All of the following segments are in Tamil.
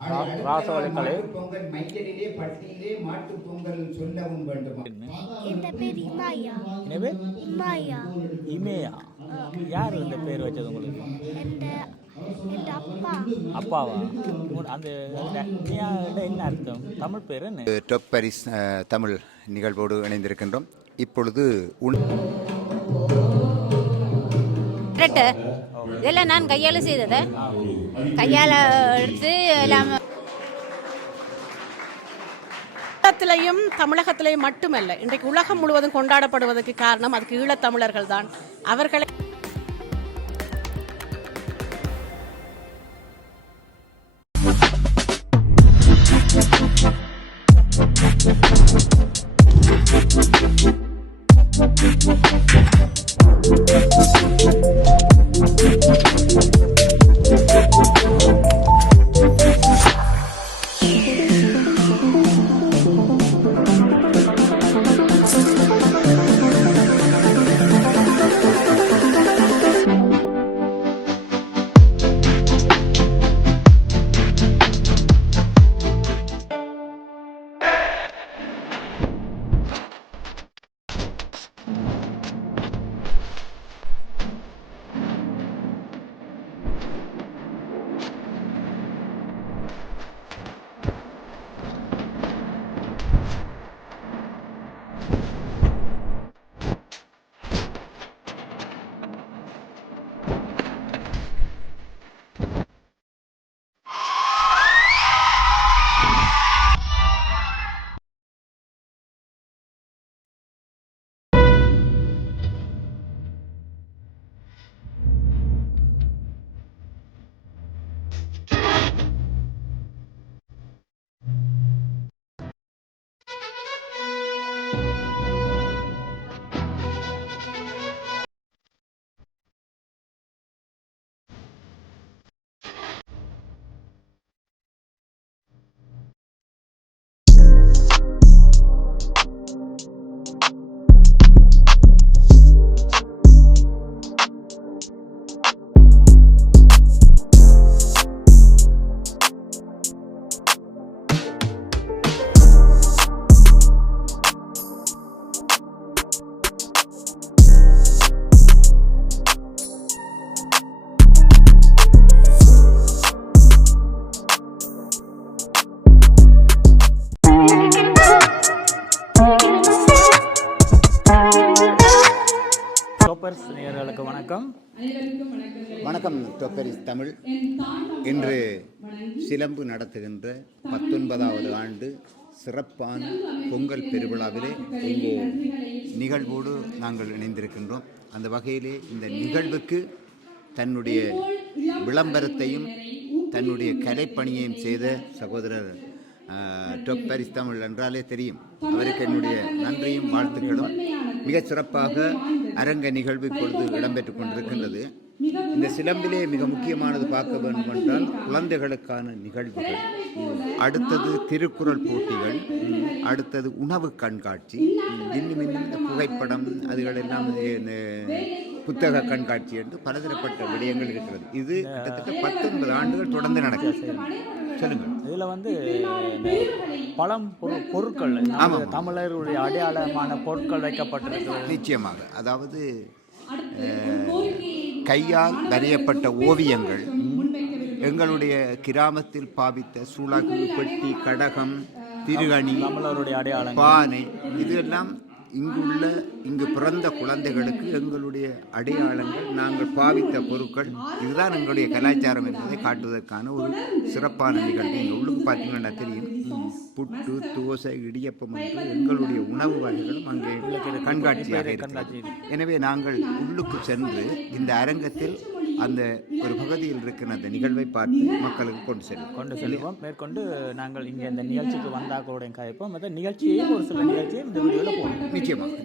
ராசவழிக்கலை பொங்கல் மையலிலே பட்டியிலே மாட்டு பொங்கல் சொல்லவும் வேண்டும். இந்த பேர் இமாயா. எனவே இமாயா. இமேயா யார் இந்த பேர் வச்சது உங்களுக்கு? எந்த அப்பா. அப்பாவா? அந்த இமேயா என்ன அர்த்தம்? தமிழ் பேர் என்ன? டாப் பாரிஸ் தமிழ் நிகழ்வோடு இணைந்திருக்கின்றோம். இப்பொழுது இதெல்லாம் நான் கையால் செய்ததை கையால் எடுத்து எல்லாம் ஈழத்திலையும் தமிழகத்திலையும் மட்டுமல்ல, இன்றைக்கு உலகம் முழுவதும் கொண்டாடப்படுவதற்கு காரணம் அதுக்கு ஈழத்தமிழர்கள் தான். அவர்களை நேயர்களுக்கு வணக்கம். வணக்கம். டாப் பாரிஸ் தமிழ் இன்று சிலம்பு நடத்துகின்ற 19வது ஆண்டு சிறப்பான பொங்கல் பெருவிழாவிலே இங்கு நிகழ்வோடு நாங்கள் இணைந்திருக்கின்றோம். அந்த வகையிலே இந்த நிகழ்வுக்கு தன்னுடைய விளம்பரத்தையும் தன்னுடைய கலைப்பணியையும் செய்த சகோதரர் டாப் பாரிஸ் தமிழ் என்றாலே தெரியும். அவருக்கு என்னுடைய நன்றியும் வாழ்த்துக்களும். மிகச் சிறப்பாக அரங்க நிகழ்வு இப்பொழுது இடம்பெற்றுக் கொண்டிருக்கின்றது. இந்த சிலம்பிலே மிக முக்கியமானது பார்க்க வேண்டும் என்றால் குழந்தைகளுக்கான நிகழ்வுகள், அடுத்தது திருக்குறள் போட்டிகள், அடுத்தது உணவு கண்காட்சி, இன்னும் இந்த புகைப்படம் அதுகளெல்லாம் புத்தக கண்காட்சி என்று பலதரப்பட்ட விடயங்கள் இருக்கிறது. இது கிட்டத்தட்ட 19 ஆண்டுகள் தொடர்ந்து நடக்கிறது. சொல்லுங்கள். இதில் பழம் பொருட்கள் தமிழருடைய அடையாளமான பொருட்கள் வைக்கப்பட்டிருக்கிறது. நிச்சயமாக, அதாவது கையால் வரையப்பட்ட ஓவியங்கள், எங்களுடைய கிராமத்தில் பாவித்த சூளாக்கு, பெட்டி, கடகம், திருகணி, தமிழருடைய அடையாளம், பானை, இதெல்லாம் இங்கு பிறந்த குழந்தைகளுக்கு எங்களுடைய அடையாளங்கள், நாங்கள் பாவித்த பொருட்கள், இதுதான் எங்களுடைய கலாச்சாரம் என்பதை காட்டுவதற்கான ஒரு சிறப்பான நிகழ்வு. இங்கே உள்ளுக்கு பார்த்தீங்கன்னா தெரியும், புட்டு, தோசை, இடியப்பம் என்று எங்களுடைய உணவு வகைகளும் அங்கே கண்காட்சியாக இருக்கிறது. எனவே நாங்கள் உள்ளுக்கு சென்று இந்த அரங்கத்தில் அந்த ஒரு பகுதியில் இருக்கிற அந்த நிகழ்வை பார்த்து மக்களுக்கு கொண்டு செல்வோம். மேற்கொண்டு நாங்கள் இங்கே இந்த நிகழ்ச்சிக்கு வந்தால் கூட கதைப்போம். மற்ற நிகழ்ச்சியையும் ஒரு சில நிகழ்ச்சியும் இந்த வீடியோவில் போகணும்.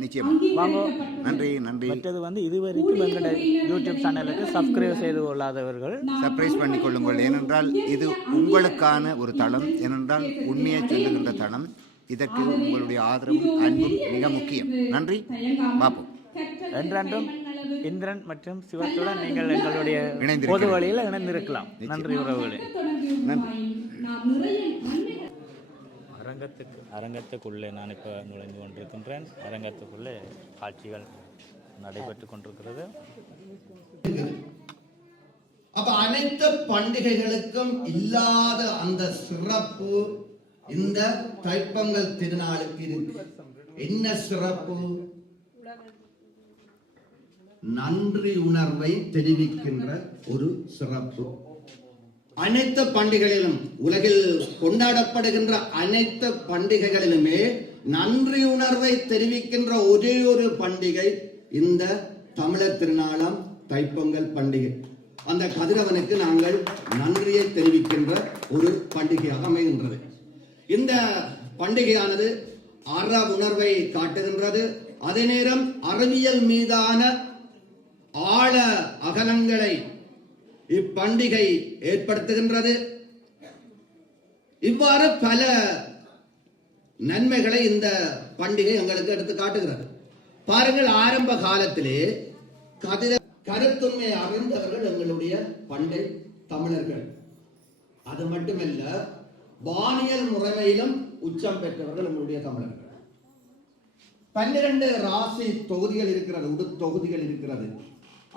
நிச்சயமாக வாங்க. நன்றி. மற்றது இதுவரைக்கும் எங்களுடைய யூடியூப் சேனலுக்கு சப்ஸ்கிரைப் செய்து கொள்ளாதவர்கள் சப்ஸ்கிரைப் பண்ணிக்கொள்ளுங்கள். ஏனென்றால் இது உங்களுக்கான ஒரு தளம், ஏனென்றால் உண்மையை சொல்லுகின்ற தளம். இதற்கு உங்களுடைய ஆதரவும் அன்பும் மிக முக்கியம். நன்றி. பார்ப்போம். என்றென்றும் இந்திரன் மற்றும் சிவத்துடன் நீங்கள் எங்களுடைய பொது வழியில் இணைந்திருக்கலாம். நன்றி உறவுகளே. நன்றி. அரங்கத்துக்குள்ளே நான் இப்போ நுழைந்து கொண்டிருக்கின்றேன். அரங்கத்துக்குள்ளே காட்சிகள் நடைபெற்று கொண்டிருக்கிறது. அப்ப அனைத்து பண்டிகைகளுக்கும் இல்லாத அந்த சிறப்பு இந்த தைப்பொங்கல் திருநாளுக்கு இருக்கு. என்ன சிறப்பு? நன்றி உணர்வை தெரிவிக்கின்ற ஒரு சிறப்பு. அனைத்து பண்டிகைகளிலும், உலகில் கொண்டாடப்படுகின்ற அனைத்து பண்டிகைகளிலுமே நன்றி உணர்வை தெரிவிக்கின்ற ஒரே ஒரு பண்டிகை இந்த தமிழர் திருநாளாம் தைப்பொங்கல் பண்டிகை. அந்த கதிரவனுக்கு நாங்கள் நன்றியை தெரிவிக்கின்ற ஒரு பண்டிகையாக அமைகின்றது. இந்த பண்டிகையானது அற உணர்வை காட்டுகின்றது. அதே நேரம் அறிவியல் மீதான ஆழ அகலங்களை இப்பண்டிகை ஏற்படுத்துகின்றது. இவ்வாறு பல நன்மைகளை இந்த பண்டிகை எங்களுக்கு எடுத்து காட்டுகிறது. பாருங்கள், ஆரம்ப காலத்திலே கருத்துண்மை அறிந்தவர்கள் எங்களுடைய பண்டை தமிழர்கள். அது மட்டுமல்ல, வானியல் முறைமையிலும் உச்சம் பெற்றவர்கள் எங்களுடைய தமிழர்கள். 12 ராசி தொகுதிகள் இருக்கிறது, உடுத்தொகுதிகள் இருக்கிறது.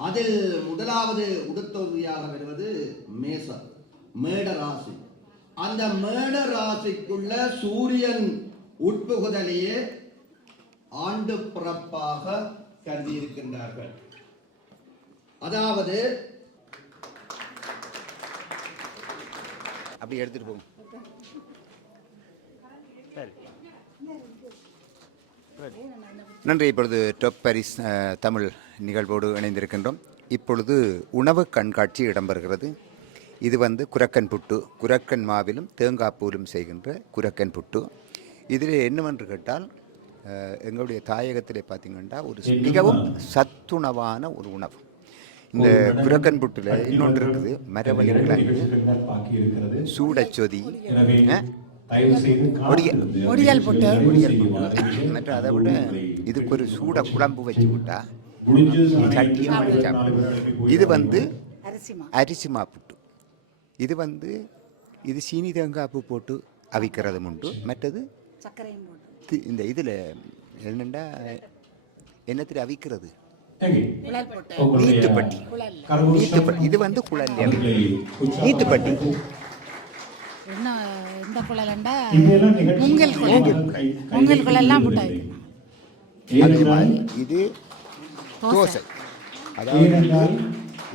அதில் முதலாவது உடுத்தொகுதியாக வருவது மேசம், மேட ராசி. அந்த மேட ராசிக்குள்ள சூரியன் உட்புகுதலையே ஆண்டு பிறப்பாக கருதி இருக்கின்றார்கள். அதாவது அப்படி எடுத்துட்டு போகும். நன்றி. இப்பொழுது டாப் பாரிஸ் தமிழ் நிகழ்வோடு இணைந்திருக்கின்றோம். இப்பொழுது உணவு கண்காட்சி இடம்பெறுகிறது. இது குரக்கன் புட்டு, குரக்கன் மாவிலும் தேங்காய்ப்பூலும் செய்கின்ற குரக்கன் புட்டு. இதில் என்னவென்று கேட்டால், எங்களுடைய தாயகத்திலே பார்த்தீங்கன்னா ஒரு மிகவும் சத்துணவான ஒரு உணவு. இந்த குரக்கன் புட்டில் இன்னொன்று இருக்குது, மரவள்ளி கிழங்கு, சூடச்சொதி, ஒடியல் புட்டு. மற்ற அதை விட இதுக்கு ஒரு சூட குழம்பு வச்சு விட்டா சட்டியும் இது அரிசிமா புட்டு. இது இது சீனி தேங்காய்ப்பு போட்டு அவிக்கிறதும் உண்டு. மற்றது இந்த இதில் என்னென்னா என்னத்தில் அவிக்கிறது நீத்துப்பட்டி. இது குழல் நீத்துப்பட்டி. இந்த குழலண்டா மூங்கல் குழல்லாம் போட்டாங்க. இது தோசை. அதாவது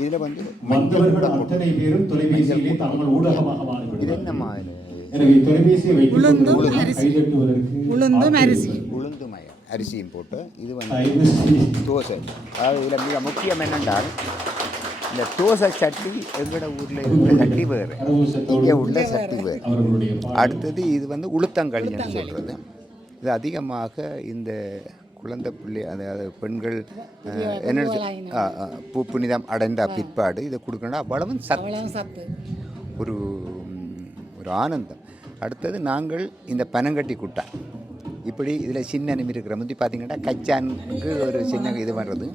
இதில் அத்தனை பேரும் தொலைபேசியிலே தாங்கள் ஊடகமாக வாழ்கிறார்கள். இது என்னம்மா? உளுந்தும் அரிசியும் போட்டு இது தோசை. அதாவது இதில் மிக முக்கியம் என்னென்றால், இந்த தோசை சட்டி எங்களோட ஊரில் இருக்கிற சட்டி வேறு, இங்கே உள்ள சட்டி வேறு. அடுத்தது இது உளுத்தங்களின்னு சொல்கிறது. இது அதிகமாக இந்த குழந்தை பிள்ளை, அதாவது பெண்கள் என்ன புனிதம் அடைந்த பிற்பாடு இதை கொடுக்கணும். அவ்வளவும் சத்து, ஒரு ஆனந்தம். அடுத்தது நாங்கள் இந்த பனங்கட்டி குட்டா, இப்படி இதில் சின்ன நிமிடம் இருக்கிற முந்தி பார்த்தீங்கன்னா கச்சானுக்கு ஒரு சின்ன இது வர்றது,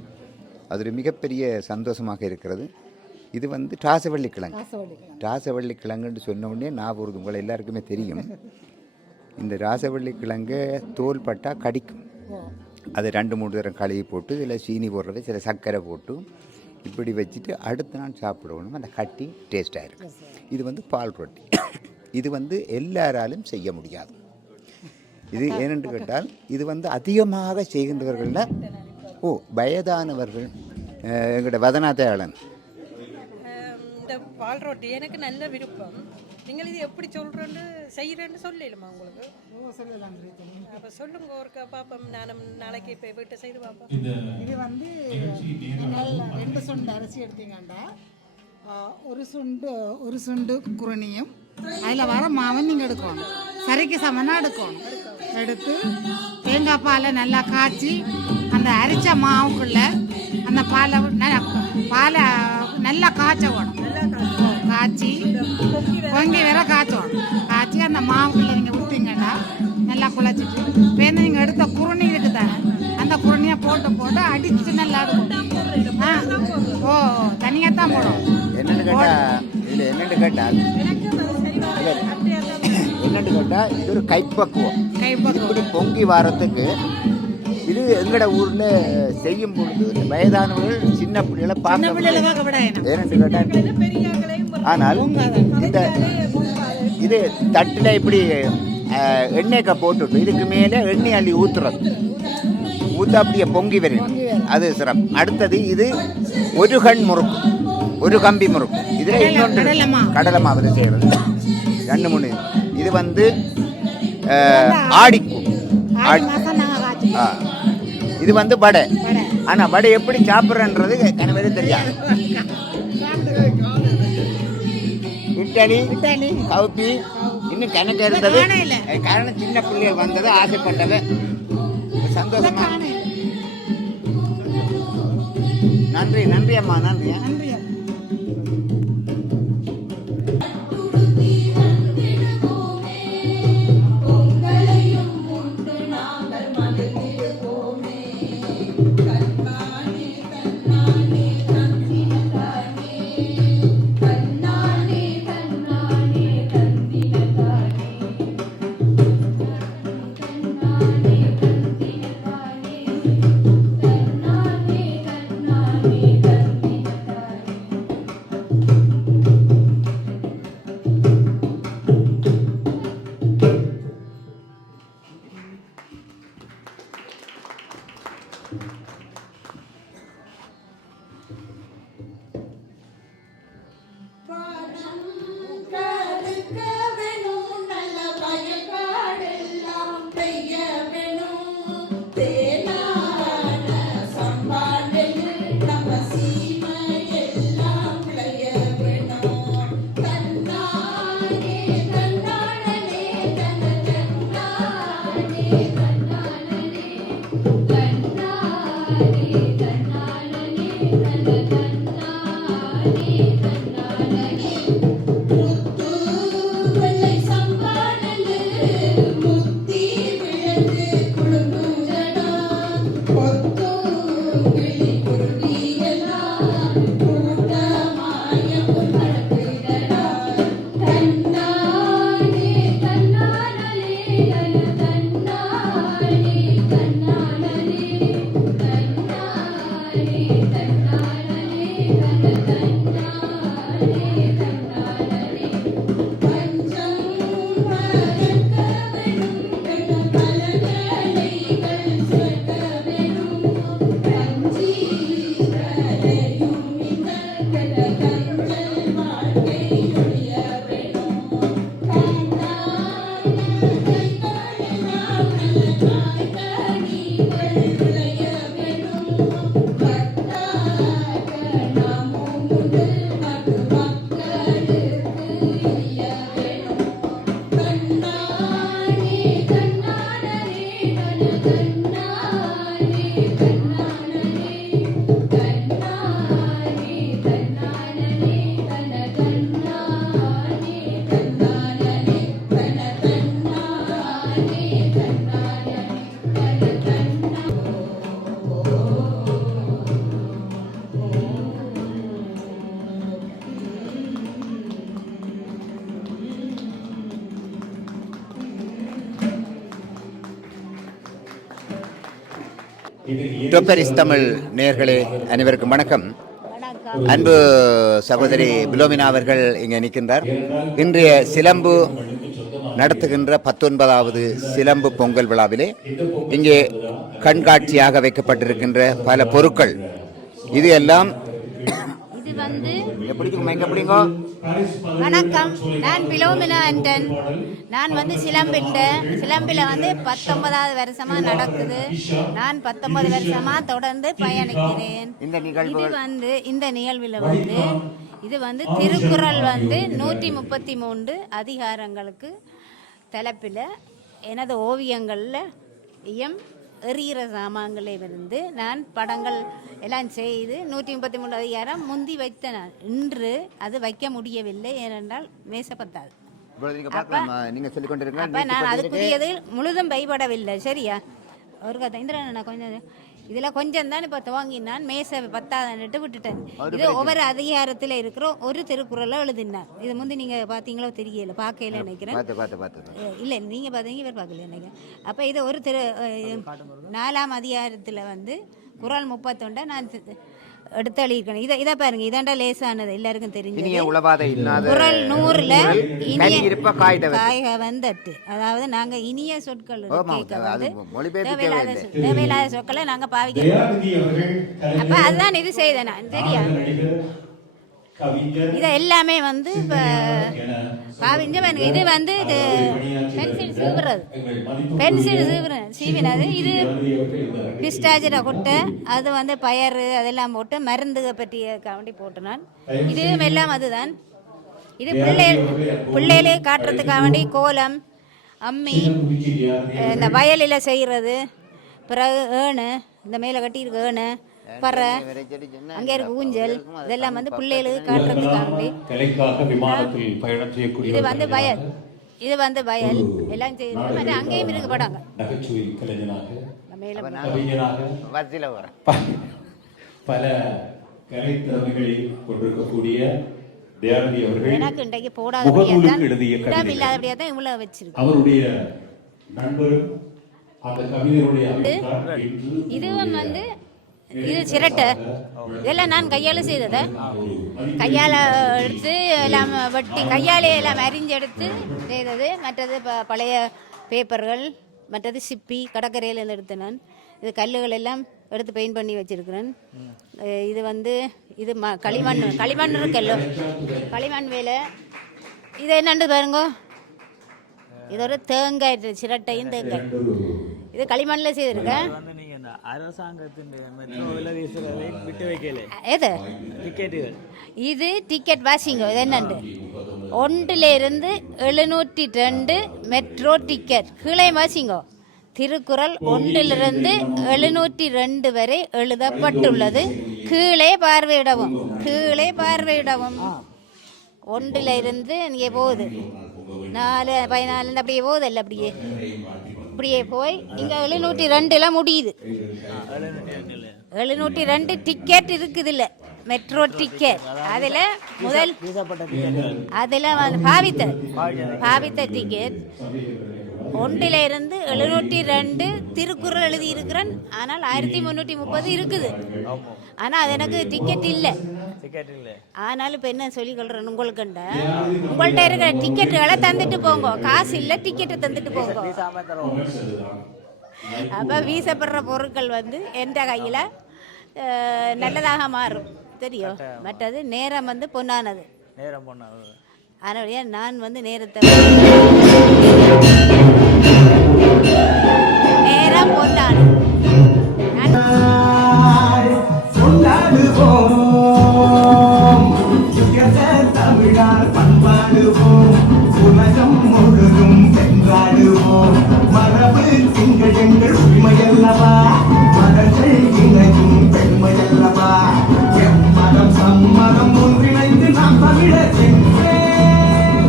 அது ஒரு மிகப்பெரிய சந்தோஷமாக இருக்கிறது. இது ராசவள்ளி கிழங்கு. ராசவள்ளி கிழங்குன்னு சொன்ன உடனே நான் ஒரு உங்களை எல்லாருக்குமே தெரியும். இந்த ராசவள்ளி கிழங்கு தோல் பட்டால் கடிக்கும். அதை 2-3 தரம் கழுவி போட்டு இதில் சீனி போடுறது, சில சர்க்கரை போட்டு இப்படி வச்சுட்டு அடுத்த நாள் சாப்பிடணும். அந்த கட்டி டேஸ்ட்டாக இருக்கும். இது பால் ரொட்டி. இது எல்லாராலும் செய்ய முடியாது. இது ஏனென்று கேட்டால், இது அதிகமாக செய்கின்றவர்களில் வயதானவர்கள். எங்களோட வதனாதயாளன் இந்த பால் ரொட்டி எனக்கு நல்ல விருப்பம். நீங்கள் இது எப்படி சொல்கிறேன்னு செய்கிறேன்னு சொல்லலுமா உங்களுக்கு? சொல்லலாம். அப்போ சொல்லுங்க ஒருக்கா பார்ப்போம். நானும் நாளைக்கு இப்போ வீட்டை செய்து பார்ப்போம். இது 2 சுண்டு அரிசி எடுத்தீங்கன்னா ஒரு சுண்டு குருணியும் அதில் வர மாவன் நீங்கள் எடுக்கணும். சரிக்கு சமனாக எடுக்கணும். எடுத்து தேங்காய் பாலை நல்லா காய்ச்சி அந்த அரிச்ச மாவுக்குள்ள அந்த பாலை நல்லா காய்ச்ச வேணும். காய்ச்சி பொங்கி வேற காய்ச்சணும். காய்ச்சி அந்த மாவுக்குள்ள நீங்கள் விட்டீங்கன்னா நல்லா குழச்சிட்டு வேணும். நீங்கள் எடுத்த குருணி இருக்குதானே, அந்த குருணியை போட்டு அடிச்சு நல்லா இருக்கும். தனியாக தான் போடும். என்னென்னு கேட்டால் கேட்டால் இது ஒரு கைப்பக்குவம். இப்படி பொங்கி வரத்துக்கு இது எங்கட ஊரில் செய்யும் பொழுது வயதானவர்கள் சின்ன பிள்ளைகளை பார்க்க ஏன்னு கேட்டால், ஆனால் இந்த இது தட்டில் இப்படி எண்ணெய்க்க போட்டுட்டு இதுக்கு மேலே எண்ணெய் அள்ளி ஊற்றுறது, ஊற்ற அப்படியே பொங்கி வரும். அது சிறப்பு. அடுத்தது இது ஒரு கண் முறுக்கு, ஒரு கம்பி முறுக்கு. இதில் இன்னொன்று கடலை மாவில் செய்கிறது 2 3. இது வந்து ஆடிக்கும். இது வந்து வடை. ஆனால் வடை எப்படி சாப்பிட்றன்றது கனவே தெரியாது. இட்டலி, கவுப்பி, இன்னும் கணக்கு இருந்தது. காரணம் சின்ன பிள்ளைகள் வந்தது, ஆசைப்பட்டது, சந்தோஷமா. நன்றி நன்றி அம்மா, நன்றி. டொப்பரிஸ் தமிழ் நேயர்களே அனைவருக்கும் வணக்கம். அன்பு சகோதரி பிலோமினா அவர்கள் இங்கே நிற்கின்றார். இன்றைய சிலம்பு நடத்துகின்ற 19வது சிலம்பு பொங்கல் விழாவிலே இங்கே கண்காட்சியாக வைக்கப்பட்டிருக்கின்ற பல பொருட்கள், இது எல்லாம் வணக்கம். நான் பிலோமினா அண்டன். நான் வந்து சிலம்பில் வந்து 19வது வருஷமா நடக்குது. நான் 19 வருஷமா தொடர்ந்து பயணிக்கிறேன். இந்த நிகழ்வில் வந்து இது வந்து திருக்குறள் வந்து 133 அதிகாரங்களுக்கு தலைப்பில் எனது ஓவியங்களில் எறிகிற சாமான்களிலிருந்து நான் படங்கள் எல்லாம் செய்து 133 அதிகாரம் முந்தி வைத்த நான் இன்று அது வைக்க முடியவில்லை, ஏனென்றால் மேசப்பத்தாது. அப்போ நான் அதுக்குரியது முழுதும் பயப்படவில்லை. சரியா? ஒரு கதை இந்திரன் கொஞ்சம் இதில் கொஞ்சம் தான் இப்போ துவங்கினான் மேசை 10 விட்டுட்டேன். இது ஒவ்வொரு அதிகாரத்தில் இருக்கிற ஒரு திருக்குறளை எழுதினான். இது முந்தி நீங்கள் பார்த்தீங்களோ தெரியல, பார்க்கல நினைக்கிறேன். இல்லை நீங்கள் பார்த்தீங்க, இவர் பார்க்கல நினைக்கிறேன். அப்போ இது ஒரு 4ஆம் அதிகாரத்தில் வந்து குறள் 31 நான் எடுத்து எழுதியிருக்கேன். இதை பாருங்க, இதாண்டா லேசானது, எல்லாருக்கும் தெரிஞ்சு. குறள் 100ல் காய்க வந்தட்டு, அதாவது நாங்க இனிய சொற்கள் கேட்க வந்து தேவையில்லாத சொற்களை நாங்க பாவிக்கிறோம். அப்ப அதுதான் இது செய்தேன் நான், சரியா? இதை எல்லாமே வந்து இப்போ பாவிஞ்ச பாருங்க. இது வந்து பென்சில் சீவினது. இது பிஸ்டாச்சிர கொட்டை, அது வந்து பயறு அதெல்லாம் போட்டு மருந்து பற்றிய காண்டி போட்டு நான். இது எல்லாம் அதுதான். இது பிள்ளைகளே காட்டுறதுக்காக வேண்டி கோலம், அம்மி, இந்த வயலில் செய்கிறது, பிறகு ஏணு, இந்த மேலே கட்டியிருக்க ஏணு, பறை, அங்கே இருக்க ஊஞ்சல், இதெல்லாம் வந்து பிள்ளைகளுக்கு காட்டுறதுக்காண்டி. இது வந்து வயல், இது வந்து வயல் எல்லாம் செய்யணும். மற்ற அங்கேயும் இருக்கு படாங்க. பல கலைத்திறமைகளை கொண்டிருக்கக்கூடிய தயாநிதி அவர்கள் எனக்கு இன்றைக்கு போடாதபடியா தான் இவ்வளவு வச்சிருக்கு. அவருடைய நண்பரும் அந்த கவிதையுடைய இதுவும் வந்து இது சிரட்டை, இதெல்லாம் நான் கையால் செய்ததை. கையால் எடுத்து எல்லாம் வெட்டி கையாலே எல்லாம் அரிஞ்செடுத்து செய்தது. மற்றது பழைய பேப்பர்கள், மற்றது சிப்பி கடற்கரையிலேருந்து எடுத்து நான். இது கல்லுகள் எல்லாம் எடுத்து பெயிண்ட் பண்ணி வச்சுருக்கிறேன். இது வந்து இது களிமண் இருக்கல்லோ, களிமண் வேலை. இது என்னண்டு பாருங்க, இது ஒரு தேங்காய் சிரட்டையும் தேங்காய். இது களிமண்ணில் செய்திருக்கேன். இது டிக்கெட் வாசிங்க. இது என்னண்டு 1லிருந்து 702 மெட்ரோ டிக்கெட் கீழே வாசிங்கோ. திருக்குறள் 1லிருந்து 702 வரை எழுதப்பட்டுள்ளது. கீழே பார்வையிடவும், கீழே பார்வையிடவும். 1லிருந்து இங்கே போகுது 4, 14 அப்படியே போகுது. இல்லை அப்படியே இப்படியே போய் இங்கே 702 முடியுது. 702 டிக்கெட் இருக்குது. இல்லை மெட்ரோ டிக்கெட். அதில் முதல் அதில் வந்து பாவித்த டிக்கெட் 1லிருந்து 702 திருக்குறள் எழுதியிருக்கிறேன். ஆனால் 1330 இருக்குது. ஆனால் அது எனக்கு டிக்கெட் இல்லை. ஆனாலும் இப்போ என்ன சொல்லிக்கொள்றேன், உங்கள்கிட்ட இருக்கிற டிக்கெட்டுகளை தந்துட்டு போங்க. காசு இல்லை, டிக்கெட்டை தந்துட்டு போங்க. அப்போ வீசப்படுற பொருட்கள் வந்து எந்த கையில் நல்லதாக மாறும் தெரியும். மற்றது நேரம் வந்து பொன்னானது. அதனுடைய நான் வந்து நேரம் பொன்னானது. தமிழால் பண்பாடுவோம், உலகம் முழுதும் சென்றாடுவோம். மரபு திங்கள் எங்கள் உரிமையல்லவா, மரங்கள் இணையும் பெருமையல்லவா. எம்மதம் சம்மதம் ஒன்றிணைந்து நாம் தமிழர் என்றே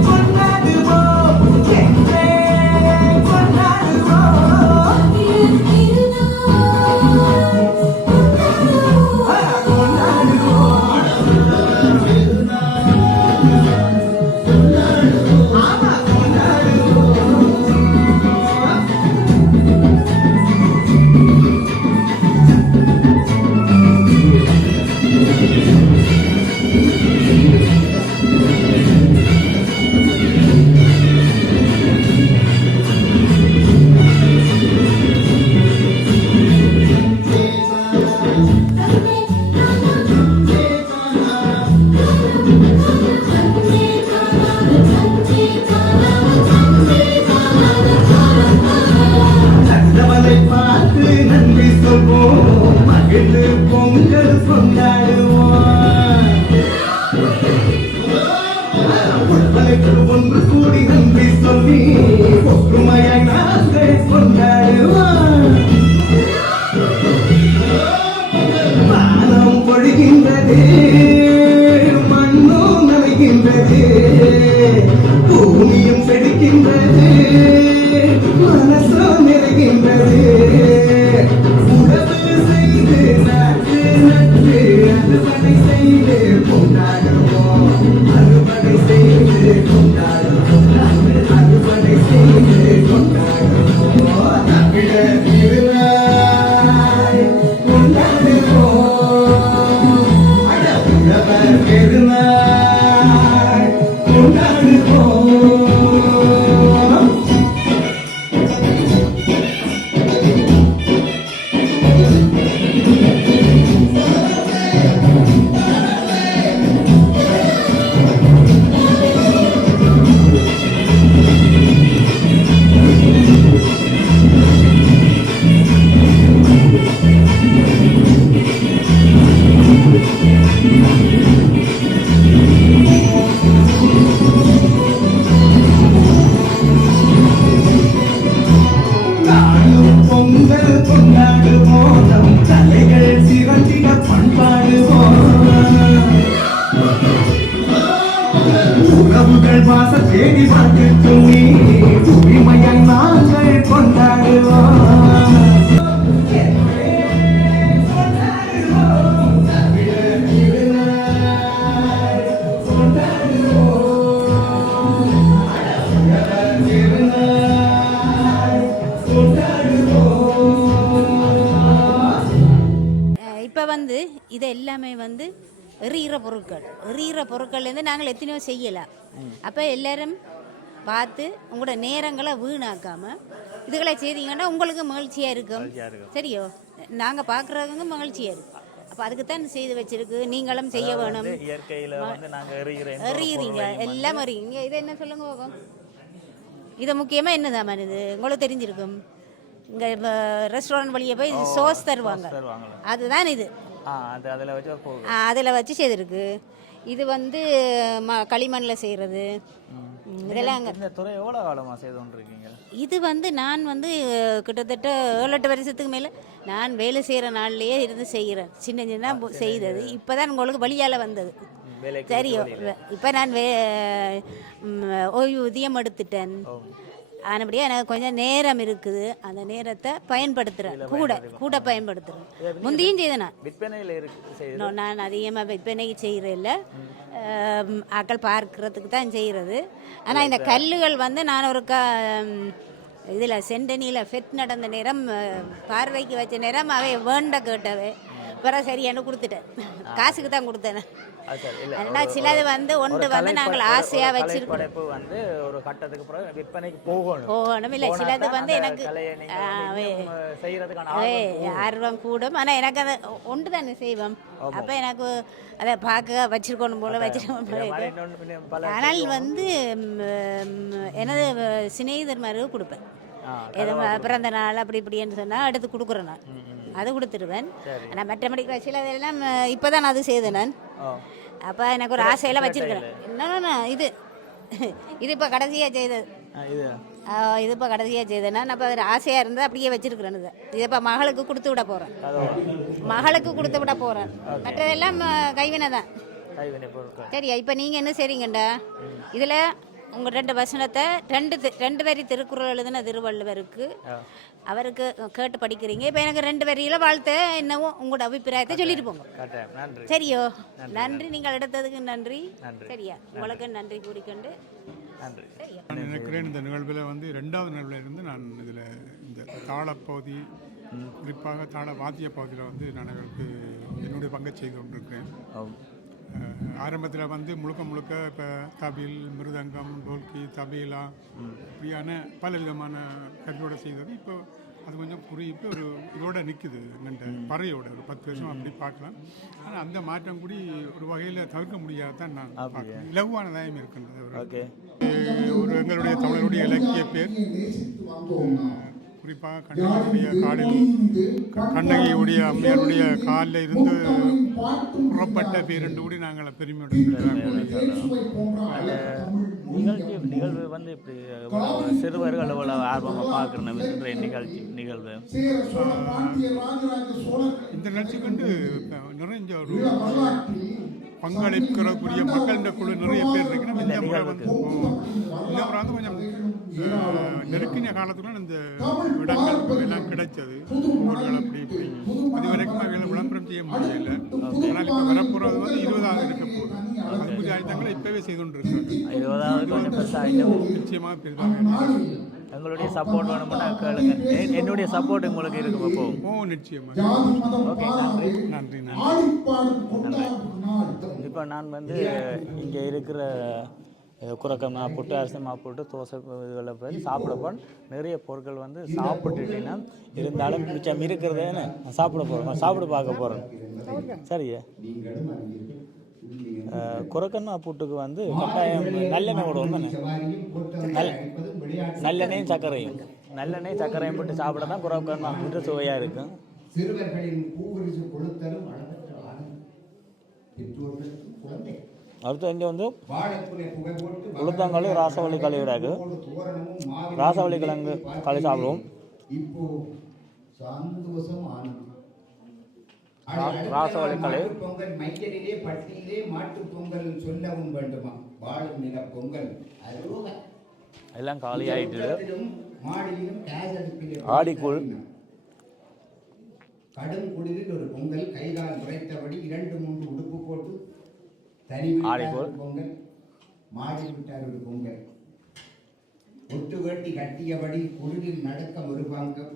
கொண்டாடுவோம், என்றே கொண்டாடுவோம். ஒன்று கூடி நன்றி சொல்லி ஒற்றுமையாய் நாங்கள் கொண்டாடுவோம். வானம் பொழிகின்றது, மண்ணும் நனைகின்றது, பூமியும் செடிக்கின்றது, மனசும் நிறைகின்றது. உறவு இப்போ வந்து இது எல்லாமே வந்து எறிகிற பொருட்கள்லேருந்து நாங்கள் எத்தனையோ செய்யலாம். அப்போ எல்லாரும் பார்த்து உங்களோட நேரங்களை வீணாக்காமல் இதுகளை செய்தீங்கன்னா உங்களுக்கு மகிழ்ச்சியாக இருக்கும். சரியோ, நாங்கள் பார்க்குறவங்க மகிழ்ச்சியாக இருக்கும். அப்போ அதுக்கு தான் செய்து வச்சிருக்கு. நீங்களும் செய்ய வேணும். இயற்கையில் வந்து நாங்கள் எறிகிறீங்க, எல்லாம் எறிகிறீங்க. இதை என்ன சொல்லுங்க போகும். இதை முக்கியமாக என்ன சாமான் இது உங்களுக்கு தெரிஞ்சிருக்கும். இங்கே ரெஸ்டாரண்ட் வழியே போய் சோஸ் தருவாங்க, அதுதான் இது. அதில் வச்சு செய்திருக்கு. இது வந்து களிமண்ணில் செய்கிறது. இதெல்லாம் இந்த துறை எவ்வளோ காலமாக செய்து கொண்டிருக்கீங்க? இது வந்து நான் வந்து கிட்டத்தட்ட 7-8 வருஷத்துக்கு மேலே நான் வேலை செய்கிற நாள்லேயே இருந்து செய்கிறேன். சின்ன சின்ன செய்தது. இப்போ தான் உங்களுக்கு வழியால் வந்தது. சரியோ, இப்போ நான் ஓய்வூதியம் எடுத்துட்டேன். ஆனபடியாக எனக்கு கொஞ்சம் நேரம் இருக்குது. அந்த நேரத்தை பயன்படுத்துகிறேன், கூட பயன்படுத்துகிறேன். முந்தியும் செய்தேன் நான் அதிகமாக விற்பனைக்கு செய்கிறதில்ல, ஆக்கள் பார்க்குறதுக்கு தான் செய்கிறது. ஆனால் இந்த கல்லுகள் வந்து நான் ஒரு இதில் சென்டனியில் ஃபெட் நடந்த நேரம் பார்வைக்கு வச்ச நேரம் அவை வேண்ட கேட்டவை பிறகு சரியான கொடுத்துட்டேன். காசுக்கு தான் கொடுத்தேன். அதனால் சிலது வந்து ஒன்று வந்து நாங்கள் ஆசையாக வச்சிருக்கோம். வந்து ஒரு கட்டத்துக்கு பிறகு விற்பனைக்கு போகணும். இல்லை, சிலது வந்து எனக்கு ஆர்வம் கூடும். ஆனால் எனக்கு அதை ஒன்று தானே செய்வோம். அப்போ எனக்கு அதை பார்க்க வச்சிருக்கணும் போல வச்சிருக்கணும் போல. ஆனால் வந்து எனது சிநேகிதர் மாதிரி கொடுப்பேன். எது பிறந்த நாள் அப்படி இப்படின்னு சொன்னால் எடுத்து கொடுக்குறேன். நான் அது கொடுத்துருவேன். ஆனால் மற்றபடி சிலதெல்லாம் இப்போ தான் அது செய்தேன் நான். அப்போ எனக்கு ஒரு ஆசையெல்லாம் வச்சிருக்கிறேன். என்னன்னா இது இப்போ கடைசியாக செய்தது. இது இப்போ கடைசியாக செய்தேன்னா நான் இப்போ ஆசையாக இருந்தால் அப்படியே வச்சிருக்கிறேன். இதை இப்போ மகளுக்கு கொடுத்து விட போகிறேன். மற்றதெல்லாம் கைவினை தான். சரியா, இப்போ நீங்கள் என்ன செய்றீங்கண்டா, இதில் உங்கள் 2 வசனத்தை 2 வரி திருக்குறள் எழுதின திருவள்ளுவருக்கு அவருக்கு கேட்டு படிக்கிறீங்க. இப்போ எனக்கு 2 வரியில் வாழ்த்த என்னவோ உங்களோட அபிப்பிராயத்தை சொல்லிட்டு போங்க. சரியோ, நன்றி. நீங்கள் எடுத்ததுக்கு நன்றி. சரியா, உங்களுக்கு நன்றி கூறிக்கொண்டு சரியா. நான் நினைக்கிறேன் இந்த நிகழ்வில் வந்து 2வது நிகழ்வில் இருந்து நான் இதில் இந்த தாளப்பகுதி, குறிப்பாக தாள வாத்திய பகுதியில் வந்து நான் என்னுடைய பங்கை செய்து கொண்டிருக்கிறேன். ஆரம்பத்தில் வந்து முழுக்க இப்போ தபில், மிருதங்கம், டோல்கி, தபேலா இப்படியான பல விதமான கருவியோடு செய்தது. இப்போ அது கொஞ்சம் இப்போ ஒரு இதோட நிற்குது. எங்கள்கிட்ட பறையோட ஒரு 10 வருஷம் அப்படி பார்க்கலாம். ஆனால் அந்த மாற்றம் கூடி ஒரு வகையில் தவிர்க்க முடியாதான் நான் பார்க்குறேன். இலகுவானதாயும் இருக்கின்றது. ஒரு எங்களுடைய தமிழருடைய இலக்கிய பேர், குறிப்பாக கண்ணகியுடைய காலில் கண்ணகியுடைய அம்மையாருடைய காலில் இருந்து புறப்பட்ட பேரண்டு கூட நாங்கள் பெருமையுடன் நிகழ்வு வந்து இப்படி சிறுவர்கள் எவ்வளவு ஆர்வமாக பார்க்கணும். நிகழ்வு இந்த நிகழ்ச்சிக்கு வந்து நிறைஞ்ச ஒரு பங்களிக்கிறக்கூடிய மக்களின் குழு நிறைய பேர் இருக்குன்னா இந்த முறை வந்து கொஞ்சம் நெருக்கின காலத்துல இந்த இடங்கள் எல்லாம் கிடைச்சது. ஊர்கள் அப்படி இப்படி இது வரைக்கும் அவைகளை விளம்பரம் செய்ய முடியல. ஆனால் இப்போ வரப்போகிறது வந்து 20வது இருக்க போகுது. அதுக்குரிய ஆயுதங்களை இப்பவே செய்து கொண்டிருக்காங்க. நிச்சயமாக பெரிதாக எங்களுடைய சப்போர்ட் வேணும்னா கேளுங்க. என்னுடைய சப்போர்ட் உங்களுக்கு இருக்கும். அப்போ நிச்சயமாக. ஓகே, நன்றி. இப்போ நான் வந்து இங்கே இருக்கிற குரக்கம் மாப்பிட்டு, அரிசி மாப்பிட்டு, தோசை இதுகளை போய் சாப்பிடப்போ நிறைய பொருட்கள் வந்து சாப்பிட்டுட்டீங்கன்னா இருந்தாலும் மிச்சம் இருக்கிறதேன்னு சாப்பிட போகிறோம், சாப்பிட பார்க்க போகிறோம். சரியா, குரக்கன் மாப்புட்டுக்கு வந்து கட்டாயம் நல்லெண்ணெய் விடுவோம் தானே. நல்லெண்ணெயும் சர்க்கரையும் போட்டு சாப்பிட தான் குரக்கன் மாப்புட்டு சுவையாக இருக்கும். அடுத்து இங்கே வந்து உளுத்தங்களி, ராசவள்ளி களி விடாது. ராசவள்ளி கிழங்கு களி சாப்பிடுவோம். ராசவள்ளி களி பொங்கல் மையலிலே பட்டியிலே மாட்டு பொங்கல் சொல்லவும் வேண்டுமா? வாழும் நில பொங்கல் எல்லாம் காலி ஆயிட்டு. மாடியிலும் கேஸ் அடுப்பிலே ஆடிக்குள் கடும் குளிரில் ஒரு பொங்கல், கைகால் முறைத்தபடி 2-3 உடுப்பு போட்டு தனி ஆடிக்குள் பொங்கல், மாடி விட்டார் ஒரு பொங்கல், ஒட்டு வேட்டி கட்டியபடி குளிரில் நடக்க ஒரு பங்கம்,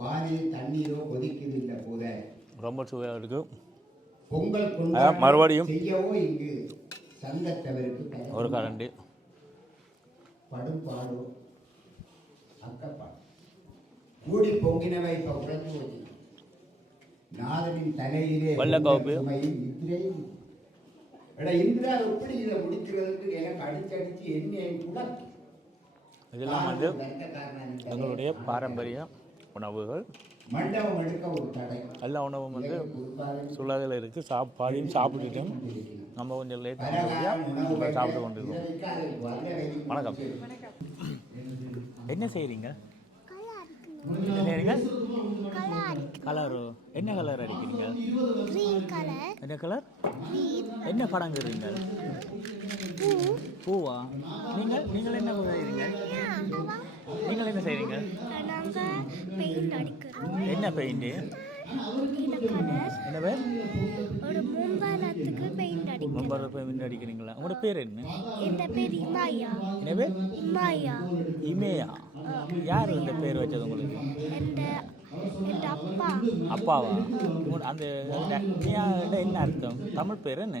பாலில் தண்ணீரோ கொதிக்குதில்லை போத. ரொம்ப சுவையாக இருக்கு. பொங்கல் மறுபடியும் செய்யவோ இங்கு சங்கத்தவருக்கு ஒரு கரண்டி படும் பாடோ அக்கப்பாடு கூடி பொங்கினவை இப்ப உழைச்சு போச்சு. நாதனின் தலையிலே வெள்ளக்கோப்பு இந்திரா எப்படி இதை முடிக்கிறதுக்கு எனக்கு அடிச்சடிச்சு எண்ணெய் கூட. இதெல்லாம் வந்து எங்களுடைய பாரம்பரிய உணவுகள். மண்டபம் எடுக்க ஒரு தடை. எல்லா உணவும் வந்து சுழலில் இருக்குது. பாதியும் சாப்பிட்டுட்டேன். நம்ம கொஞ்சம் லேட் நம்ம சாப்பிட்டு கொண்டிருக்கோம். வணக்கம். என்ன செய்கிறீங்க? என்ன செய்கிறீங்க? கலரு என்ன கலர் அடிக்கிறீங்க? என்ன கலர்? என்ன படங்குறீங்க? பூவா? நீங்கள் என்ன செய்கிறீங்க? நீங்கள் என்ன செய்கிறீங்க? என்ன பெயிண்ட்? என்ன பேர்? மும்பரத்துக்கு பெயிண்ட் அடிக்கிறீங்களா? உங்களோட பேர் என்ன? என் பேர் இமாயா. என்ன பேர்? இமாயா. இமேயா? யார் இந்த பேர் வச்சது உங்களுக்கு? என் அப்பா. அப்பாவா? அந்த என்ன அர்த்தம்? தமிழ் பேர் என்ன?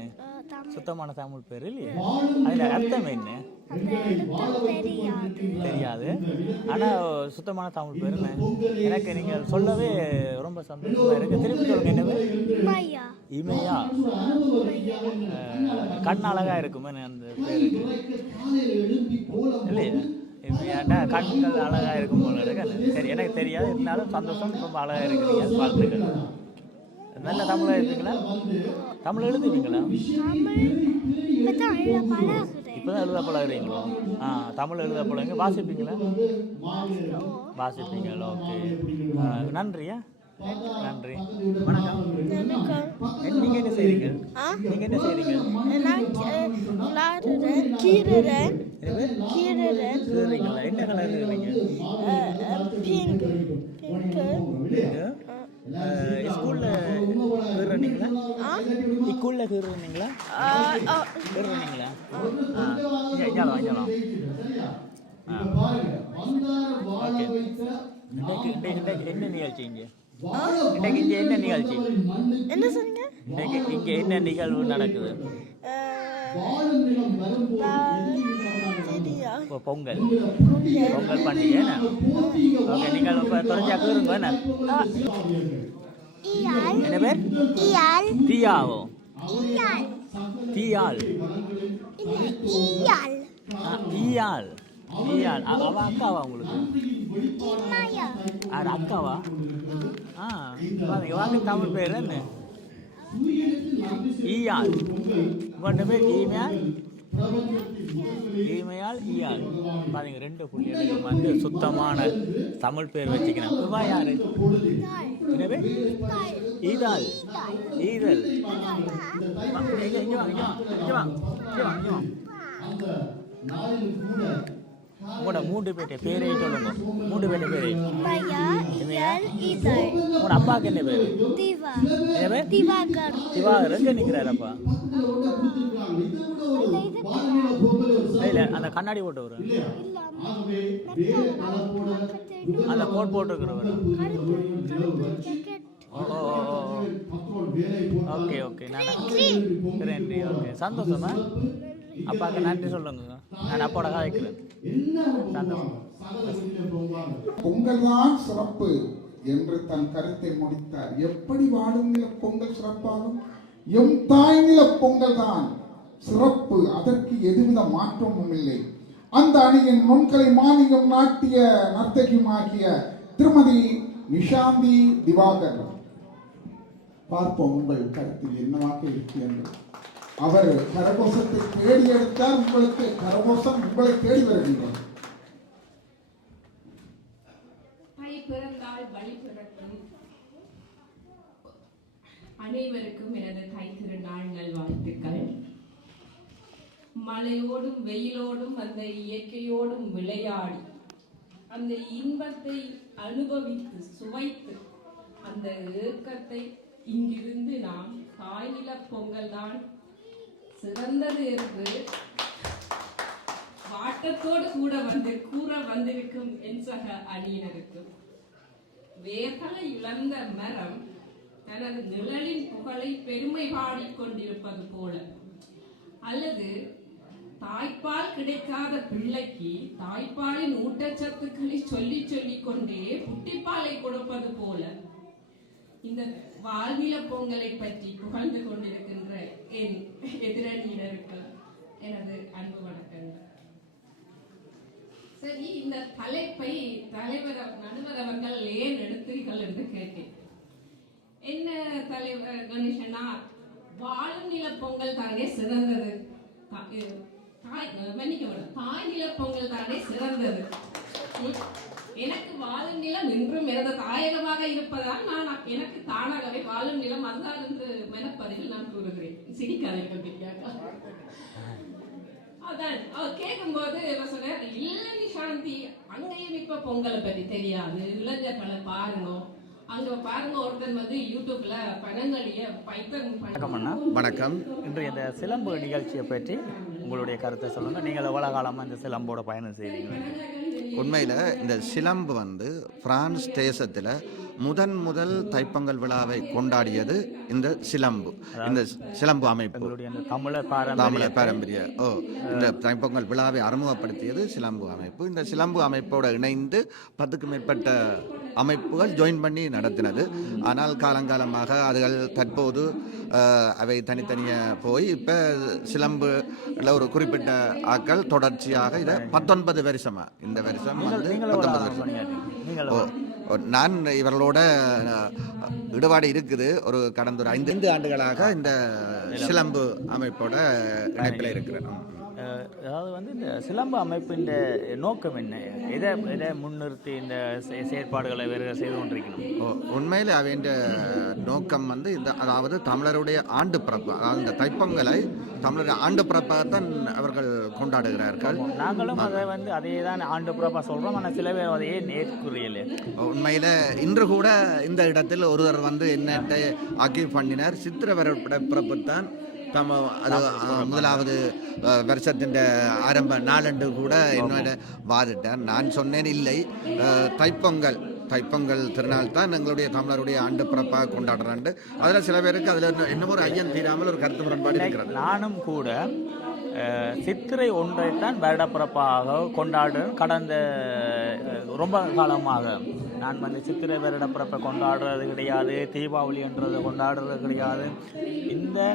சுத்தமான தமிழ் பேர் இல்லையா? அதில் அர்த்தம் என்ன? தெரியாது. ஆனால் சுத்தமான தமிழ் பேர் என்ன? எனக்கு நீங்கள் சொல்லவே ரொம்ப சந்தோஷமாக இருக்குது. திருப்பி சொல்லுங்க. என்ன பேர்? இமையா. கண் அழகா இருக்குமே அந்த பேருக்கு இல்லையா? இமையாண்டா கண்கள் அழகா இருக்கும் போல இருக்கு. சரி, எனக்கு தெரியாது. இருந்தாலும் சந்தோஷம். ரொம்ப அழகா இருக்கிறீங்க. வாழ்த்துக்கள். நல்ல தமிழாக இருப்பீங்களா? தமிழ் எழுதுவீங்களா? இப்போதான் எழுத பழகுறீங்களோ? தமிழ் எழுத பழகுங்க. வாசிப்பீங்களா? வாசிப்பீங்களா? ஓகே, நன்றியா. நன்றி. வணக்கம். நீங்க என்ன செய்றீங்க? நீங்க என்ன செய்றீங்க? கீறீங்களா? என்ன கலர் இருக்கீங்க? ஸ்கூல்ல கீறீங்களா? ஸ்கூல்ல கீறீங்களா? கீறீங்களா? வாங்கலாம். என்ன நிகழ்ச்சி இங்கே? இங்கே என்ன நிகழ்ச்சி? என்ன சொன்னீங்க? இங்கே என்ன நிகழ்வு நடக்குது? பொங்கல். பொங்கல் பண்டிகை. ஓகே, நீங்கள் இப்போ தொடர்ச்சியாக கூறுங்க. என்ன பேர்? தீயாவோ? தீயால். ஈயால். ஈயால். அவ அக்காவா உங்களுக்கு? அது அக்காவா? வாங்க, தமிழ் பேர் என்ன? ஈயால். உங்களோட பேர் ஈமையால்? ஈமையால், ஈயால். பாருங்க, 2 புள்ளிகள் வந்து சுத்தமான தமிழ் பேர் வச்சுக்கிறேன். இவா யாரு? எனவே ஈதால். ஈதல். உங்களோட 3 பேர்ட்ட பேரை சொல்லுங்க. 3 பேர்ட்ட பேரை. உங்களோட அப்பாவுக்கு என்ன பேர்? திவாகர். திவாகர் எங்க நிற்கிறார் அப்பா? இல்லை, அந்த கண்ணாடி போட்டவர், அந்த கோட் போட்டுருக்கிறவர். ஓகே ஓகே, நன்றி. ஓகே, சந்தோஷமா? அப்பாவுக்கு நன்றி சொல்லுங்க. நான் அப்பாவோட கதைக்கிறேன். சந்தோஷம். பொங்கல் தான் சிறப்பு என்று தன் கருத்தை முடித்தார். எப்படி வாடும் நில பொங்கல் சிறப்பாகும்? எம் தாய் நில பொங்கல் தான் சிறப்பு. அதற்கு எதுவித மாற்றமும் இல்லை. அந்த அணியின் நுண்கலை மானியம் நாட்டிய நர்த்தகியுமாகிய திருமதி நிஷாந்தி திவாகர். பார்ப்போம் உங்கள் கருத்தில் என்னவாக இருக்கு என்று. அவர் கரகோஷத்தை தேடி எடுத்தார். உங்களுக்கு கரகோஷம் உங்களை தேடி வருகின்றது. பிறந்தால் வழி பிறக்கும். அனைவருக்கும் எனது தை திருநாள் நல்வாழ்த்துக்கள். மழையோடும் வெயிலோடும் அந்த இயற்கையோடும் விளையாடி அந்த இன்பத்தை அனுபவித்து சுவைத்து அந்த ஏக்கத்தை இங்கிருந்து நாம் தாய்நில பொங்கல் தான் சிறந்தது என்று வாட்டத்தோடு கூற வந்திருக்கும் என் சக அணியினருக்கு வேர்களை இழந்த மரம் தனது நிழலின் புகழை பெருமை பாடிக் கொண்டிருப்பது போல, அல்லது தாய்ப்பால் கிடைக்காத பிள்ளைக்கு தாய்ப்பாலின் ஊட்டச்சத்துக்களை சொல்லிக் கொண்டே புட்டிப்பாலை கொடுப்பது போல இந்த வாழ்நில பொங்கலை பற்றி புகழ்ந்து கொண்டிருக்கின்ற என் எதிரணியினருக்கு எனது அன்பு வணக்கங்கள். சரி, இந்த தலைப்பை நடுவர் அவர்கள் ஏன் எடுத்தீர்கள் என்று கேட்டேன். என்ன தலைவர் கணேசனா, வாழும் நில பொங்கல் தானே சிறந்தது, தாய் நில பொங்கல் தானே சிறந்தது. எனக்கு வாழும் நிலம் இன்றும் எனது தாயகமாக இருப்பதால் நான் எனக்கு தானாகவே வாழும் நிலம் அதுதான் என்று மனப்பதிவில் நான் கூறுகிறேன். சிரிக்காதீர்கள். அதான் கேட்கும் போது சொன்னார், இல்லை சாந்தி, அங்கேயும் இப்ப பொங்கலை பற்றி தெரியாது, இளைஞர்களை பாருங்க, அங்க பாருங்க ஒருத்தன் யூடியூப்ல பனங்களிய பைத்தன். வணக்கம். இன்று இந்த சிலம்பு நிகழ்ச்சியை பற்றி உங்களுடைய கருத்தை சொல்லுங்க. நீங்கள் எவ்வளவு காலமா இந்த சிலம்போட பயணம் செய்றீங்க? உண்மையில் இந்த சிலம்பு பிரான்ஸ் தேசத்தில் முதல் தைப்பொங்கல் விழாவை கொண்டாடியது இந்த சிலம்பு, இந்த சிலம்பு அமைப்பு, தமிழர் பாரம்பரிய இந்த தைப்பொங்கல் விழாவை அறிமுகப்படுத்தியது சிலம்பு அமைப்பு. இந்த சிலம்பு அமைப்போடு இணைந்து 10க்கும் மேற்பட்ட அமைப்புகள் ஜாயின் பண்ணி நடத்தினது. ஆனால் காலங்காலமாக அதுகள் தற்போது அவை தனித்தனியாக போய் இப்போ சிலம்புல ஒரு குறிப்பிட்ட ஆக்கள் தொடர்ச்சியாக இதை 19 வருஷமா, இந்த வருஷம் 19 வருஷம் நான் இவர்களோட ஈடுபாடு இருக்குது. ஒரு கடந்த ஒரு 5 ஆண்டுகளாக இந்த சிலம்பு அமைப்போட இணைப்பில் இருக்கிறேன். அதாவது இந்த சிலம்பு அமைப்பின் நோக்கம் என்ன? இதை முன்னிறுத்தி இந்த செயற்பாடுகளை வேறு செய்து கொண்டிருக்கணும். உண்மையில் அவையின் நோக்கம் இந்த அதாவது தமிழருடைய ஆண்டு பிறப்பு, அதாவது இந்த தைப்பொங்கலை தமிழருடைய ஆண்டு பிறப்பாகத்தான் அவர்கள் கொண்டாடுகிறார்கள். நாங்களும் அதை அதே தான் ஆண்டு பிறப்பாக சொல்கிறோம். ஆனால் சில பேர் அதையே நேர்குறியல். உண்மையில் இன்று கூட இந்த இடத்தில் ஒருவர் என்னட்டை ஆக்கி பண்ணினார். சித்திரை பிறப்பு தான் அது முதலாவது வருஷத்தின் ஆரம்ப நாளன்று கூட என்னோட வாதிட்டார். நான் சொன்னேன், இல்லை, தைப்பொங்கல் திருநாள் தான் எங்களுடைய தமிழருடைய ஆண்டு பிறப்பாக கொண்டாடுறாண்டு. அதில் சில பேருக்கு அதில் இன்னும் ஒரு ஐயன் தீராமல் ஒரு கருத்து முரண்பாடு இருக்கிறது. நானும் கூட சித்திரை ஒன்றைத்தான் வருடப்பிறப்பாக கொண்டாடுறேன். கடந்த ரொம்ப காலமாக நான் சித்திரை வருடப்பிறப்பை கொண்டாடுறது கிடையாது, தீபாவளி என்றதை கொண்டாடுறது கிடையாது. இந்த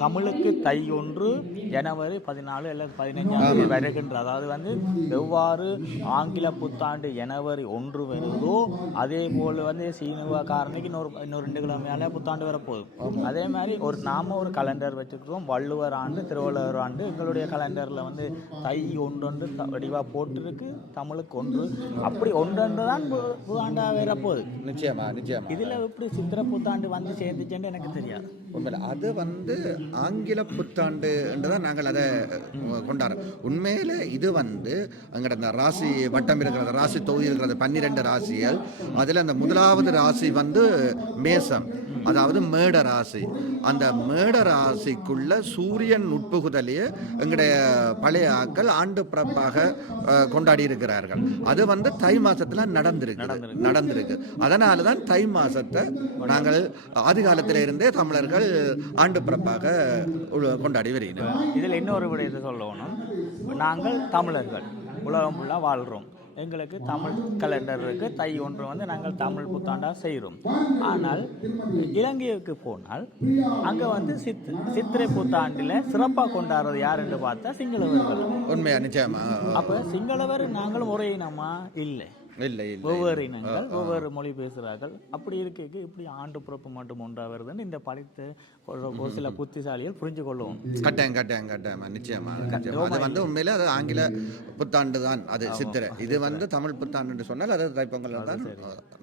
தமிழுக்கு தை 1 ஜனவரி 14 அல்லது 15 வருகின்ற, அதாவது எவ்வாறு ஆங்கில புத்தாண்டு ஜனவரி 1 வருதோ அதே போல் சீனுவக்காரனுக்கு இன்னொரு 2 கிழமையால புத்தாண்டு வரப்போகுது. அதே மாதிரி நாம ஒரு கலண்டர் வச்சுக்கிறோம், வள்ளுவர் ஆண்டு, திருவள்ளுவர் ஆண்டு. எங்களுடைய கலண்டரில் தை 1 வடிவாக போட்டிருக்கு, தமிழுக்கு 1. அப்படி 1 தான் புத்தாண்டாக வரப்போகுது. நிச்சயமா. இதில் எப்படி சித்திரை புத்தாண்டு சேர்ந்துச்சேன்னு எனக்கு தெரியாது. அது ஆங்கில புத்தாண்டு என்றுதான் நாங்கள் அதை கொண்டாடுறோம். உண்மையில இது அங்கிட்ட அந்த ராசி வட்டம் இருக்கிறது, ராசி தொகுதி இருக்கிறது, 12 ராசிகள். அதில் அந்த முதலாவது ராசி மேசம், அதாவது மேட ராசி. அந்த மேட ராசிக்குள்ள சூரியன் உட்புகுதலையே எங்களுடைய பழைய ஆக்கள் ஆண்டு பிறப்பாக கொண்டாடி இருக்கிறார்கள். அது தை மாசத்துல நடந்திருக்கு. அதனால தான் தை மாசத்தை நாங்கள் ஆதி காலத்தில இருந்தே தமிழர்கள் ஆண்டு பிறப்பாக கொண்டாடி வருகிறோம். இதில் இன்னொரு விடயத்தை சொல்லணும், நாங்கள் தமிழர்கள் உலகம் ஃபுல்லாக வாழ்கிறோம். எங்களுக்கு தமிழ் கலண்டர் இருக்குது, தை 1 நாங்கள் தமிழ் புத்தாண்டாக செய்கிறோம். ஆனால் இலங்கைக்கு போனால் அங்கே சித்திரை புத்தாண்டில் சிறப்பாக கொண்டாடுறது யாருன்னு பார்த்தா சிங்களவர்கள். உண்மையா? நிச்சயமா. அப்போ சிங்களவர் நாங்களும் ஒரே இனமா? இல்லை, ஒவ்வொரு இனங்கள் ஒவ்வொரு மொழி பேசுகிறார்கள். அப்படி இருக்க இப்படி ஆண்டு பிறப்பு மட்டும் ஒன்றா வருதுன்னு இந்த படித்து ஒரு சில புத்திசாலிகள் புரிஞ்சு கொள்ளுவோம். கட்டாயம் நிச்சயமா. அது உண்மையில அது ஆங்கில புத்தாண்டு தான், அது சித்திரை. இது தமிழ் புத்தாண்டு சொன்னால் அது தைப்பொங்கல் தான்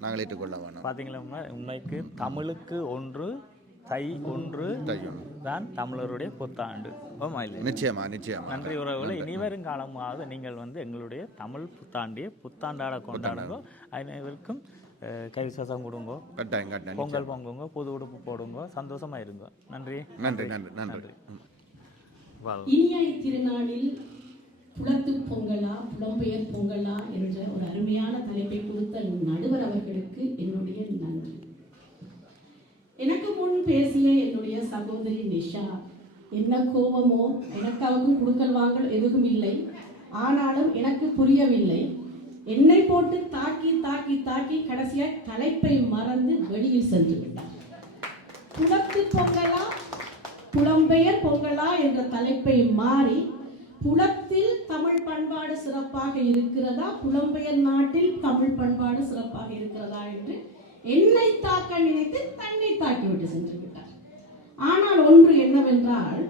நாங்கள் ஏற்றுக்கொள்ள வேணும். பார்த்தீங்களா, உண்மைக்கு தமிழுக்கு 1, தை 1 தான் தமிழருடைய புத்தாண்டு. ஆமா இல்லை? நிச்சயமா. நன்றி உறவுகளை. இனிவரும் காலமாவது நீங்கள் வந்து எங்களுடைய தமிழ் புத்தாண்டாட கொண்டாடுங்க. அனைவருக்கும் கைவிசேஷம் கொடுங்க, பொங்கல் பொங்குங்க, புது உடுப்பு போடுங்க, சந்தோஷமா இருங்க. நன்றி. இனிய திருநாளில் புலத்து பொங்கலா புலம்பெயர் பொங்கலா என்ற ஒரு அருமையான தலைப்பை கொடுத்த நடுவர் அவர்களுக்கு என்னுடைய நன்றி. எனக்கு முன் பேசிய என்னுடைய சகோதரி நிஷா, என்ன கோபமோ எனக்கு அவங்க குடுக்கல் வாங்கல் எதுவும் இல்லை, ஆனாலும் எனக்கு புரியவில்லை. என்னை போட்டு தாக்கி தாக்கி தாக்கி கடைசியா தலைப்பை மறந்து வெளியில் சென்று விட்டார். புலத்து பொங்கலா புலம்பெயர் பொங்கலா என்ற தலைப்பை மாறி புலத்தில் தமிழ் பண்பாடு சிறப்பாக இருக்கிறதா, புலம்பெயர் நாட்டில் தமிழ் பண்பாடு சிறப்பாக இருக்கிறதா என்று என்னை தாக்க நினைத்து தன்னை தாக்கிவிட்டு சென்று விட்டார். ஆனால் ஒன்று என்னவென்றால்,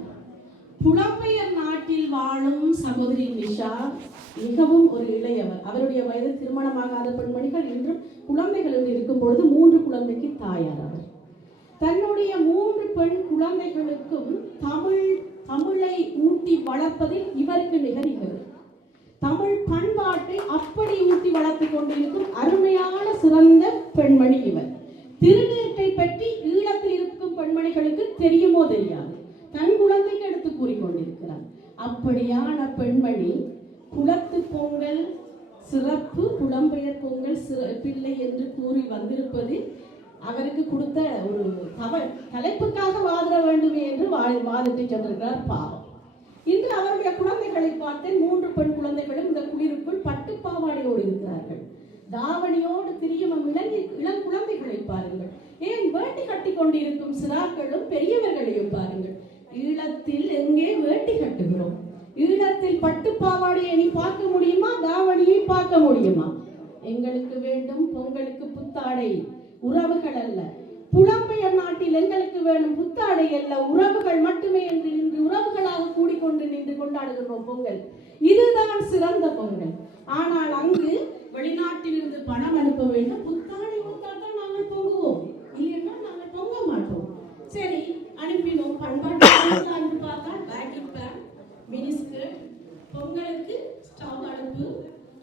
புலம்பெயர் நாட்டில் வாழும் சகோதரி நிஷா மிகவும் ஒரு இளையவர். அவருடைய வயது திருமணமாகாத பெண்மணிகள் இன்றும் குழந்தைகள் இருக்கும் பொழுது 3 குழந்தைக்கு தாயார். அவர் தன்னுடைய 3 பெண் குழந்தைகளுக்கும் தமிழை ஊட்டி வளர்ப்பதில் இவருக்கு நிகர் இவர். தமிழ் பண்பாட்டை அப்படி ஊட்டி வளர்த்து கொண்டிருக்கும் அருமையான சிறந்த பெண்மணி இவர். திருநீற்றை பற்றி ஈழத்தில் இருக்கும் பெண்மணிகளுக்கு தெரியுமோ தெரியாது, தன் குழந்தைக்கு எடுத்து கூறிக்கொண்டிருக்கிறார். அப்படியான பெண்மணி புலத்து பொங்கல் சிறப்பு, புலம்பெயர் பொங்கல் பிள்ளை என்று கூறி வந்திருப்பது அவருக்கு கொடுத்த ஒரு தலைப்புக்காக வாதிட வேண்டுமே என்று வாதிட்டு சென்றிருக்கிறார். பாவம். இன்று அவருடைய குழந்தைகளை பார்த்தேன். 3 பெண் குழந்தைகளும் இந்த குளிருக்குள் பட்டுப்பாவாடையோடு இருக்கிறார்கள். தாவணியோடு திரியும் இளம் குழந்தைகளை பாருங்கள். ஏன் வேட்டி கட்டி கொண்டிருக்கும் சிறாக்களும் பெரியவர்களையும் பாருங்கள். ஈழத்தில் எங்கே வேட்டி கட்டுகிறோம்? ஈழத்தில் பட்டுப்பாவாடையை நீ பார்க்க முடியுமா? தாவணியை பார்க்க முடியுமா? எங்களுக்கு வேண்டும் பொங்கலுக்கு புத்தாடை, உறவுகள் அல்ல. புலம்பெயர் நாட்டில் எங்களுக்கு வேணும் புத்தாடை அல்ல, உறவுகள் மட்டுமே என்று இன்று உறவுகளாக கூடிக்கொண்டு நின்று கொண்டாடுகிறோம் பொங்கல். இதுதான் சிறந்த பொங்கல். ஆனால் அங்கு வெளிநாட்டில் இருந்து பணம் அனுப்ப வேண்டும், புத்தாடை புத்தாட்டம் நாங்கள் பொங்குவோம், இல்லைன்னா நாங்கள் பொங்க மாட்டோம். சரி, அனுப்பினோம். பண்பாட்டு அனுப்பி பார்த்தா பேக்கிங் பேன், மினிஸ்கர்ட், பொங்கலுக்கு ஸ்டவ் அடுப்பு,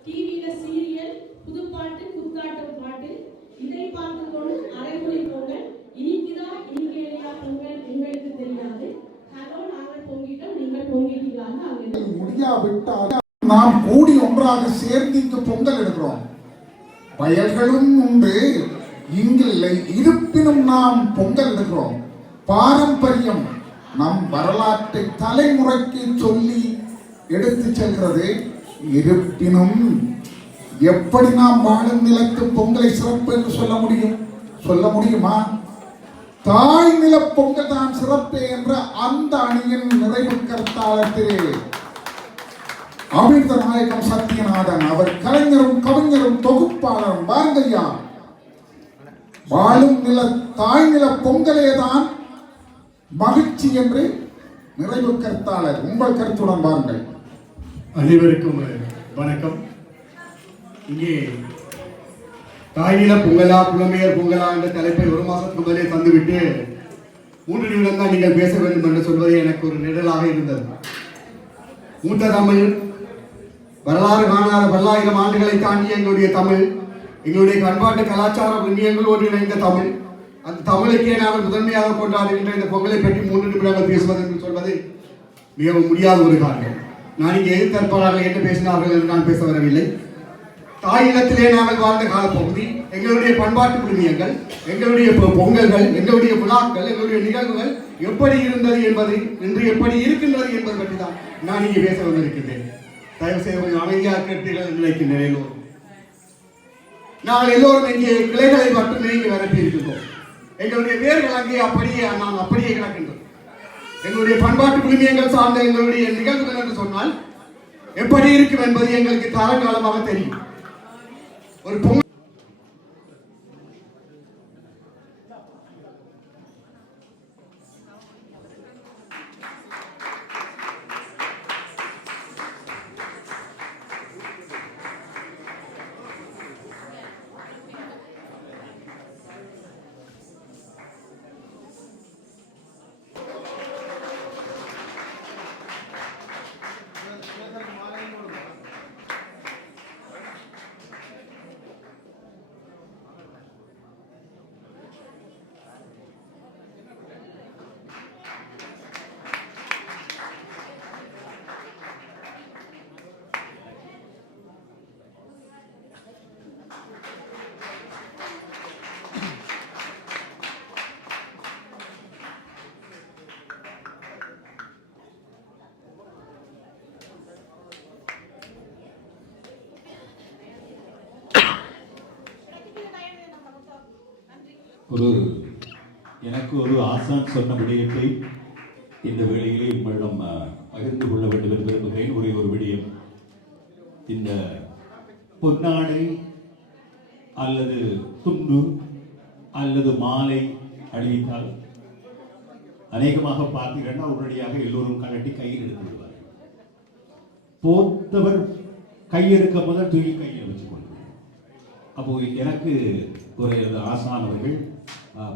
டிவியில சீரியல், புதுப்பாட்டு, குத்தாட்டம் பாட்டு, இதை பார்த்து கொண்டு அரைகுறை பொங்கல், இனிக்குதா இனிக்கலையா பொங்கல் எங்களுக்கு தெரியாது. ஹலோ, நாங்கள் பொங்கிட்டோம், நீங்கள் பொங்கிட்டீங்களான்னு முடியாவிட்டால் நாம் கூடி ஒன்றாக சேர்ந்து இங்கு பொங்கல் எடுக்கிறோம். வயல்களும் உண்டு, இங்கில்லை, இருப்பினும் நாம் பொங்கல் எடுக்கிறோம். பாரம்பரியம் நம் வரலாற்றை தலைமுறைக்கு சொல்லி எடுத்து செல்கிறது. இருப்பினும் எப்படி நாம் வாழும் நிலத்து பொங்கலை சிறப்பு என்று சொல்ல முடியுமா? தாய் நில பொங்கல் தான் சிறப்பு என்ற அந்த அணியின் நிறைவு கருத்தாளத்திலே அமிர்த நாயகம் சத்தியநாதன் அவர் கலைஞரும் கவிஞரும் தொகுப்பாளரும். பாரதியா வாழும் நில தாய் நில பொங்கலே தான் மகிழ்ச்சி என்று நிறைவு கருத்தாளர். உங்கள் கருத்துடன் பாருங்கள். அனைவருக்கும் வணக்கம். இங்கே தாய்நில பொங்கலா புலம்பெயர் பொங்கலா என்ற தலைப்பை 1 மாதத்துக்கு முதலே தந்துவிட்டு 3 நிமிடம் தான் நீங்கள் பேச வேண்டும் என்று சொல்வது எனக்கு ஒரு நிழலாக இருந்தது. மூத்த தமிழ், வரலாறு காணாத பல்லாயிரம் ஆண்டுகளை தாண்டிய எங்களுடைய தமிழ், எங்களுடைய பண்பாட்டு கலாச்சார விண்ணியங்கள் ஒன்றிணைந்த தமிழ், அந்த தமிழுக்கே நாங்கள் முதன்மையாக கொண்டாடுகின்ற இந்த பொங்கலை பற்றி 3 நிமிடங்கள் பேசுவது என்று சொல்வது மிகவும் முடியாத ஒரு காரியம். நான் இங்கே எதிர்த்தரப்பாளர்கள் என்ன பேசினார்கள் என்று நான் பேச வரவில்லை. தாய் இல்லத்திலே நாங்கள் வாழ்ந்த காலப்பகுதி, எங்களுடைய பண்பாட்டு விழுமியங்கள், எங்களுடைய பொங்கல்கள், எங்களுடைய விழாக்கள், எங்களுடைய நிகழ்வுகள் எப்படி இருந்தது என்பது, இன்று எப்படி இருக்கின்றது என்பது பற்றி தான் நான் இங்கே பேச வந்திருக்கின்றேன். தயவு செய்து அமைதியாக கேட்டீர்கள் நினைக்கின்றேன். நாங்கள் எல்லோரும் இங்கே கிளைகளை மட்டுமே இங்கே வரப்பி இருக்கின்றோம். எங்களுடைய வேர்கள் அங்கே நாம் அப்படியே கிடக்கின்றோம். எங்களுடைய பண்பாட்டு விழுமியங்கள் சார்ந்த எங்களுடைய நிகழ்வுகள் என்று சொன்னால் எப்படி இருக்கும் என்பது எங்களுக்கு காலகாலமாக தெரியும். ஒரு பொங்கல் எனக்கு ஒரு ஆசான் சொன்ன விடயத்தை இந்த வேளையிலே உங்களிடம் பகிர்ந்து கொள்ள வேண்டும் என்று விரும்புகிறேன். ஒரு விடயம், இந்த பொன்னாடை அல்லது துண்டு அல்லது மாலை அணிவித்தால் அநேகமாக பார்த்தீங்கன்னா உடனடியாக எல்லோரும் கலட்டி கையில் எடுத்து விடுவார்கள். போத்தவர் கையெடுக்க முதல் தூக்கி கையில் வச்சுக் கொள்வார். அப்போ எனக்கு ஒரு ஆசானவர்கள்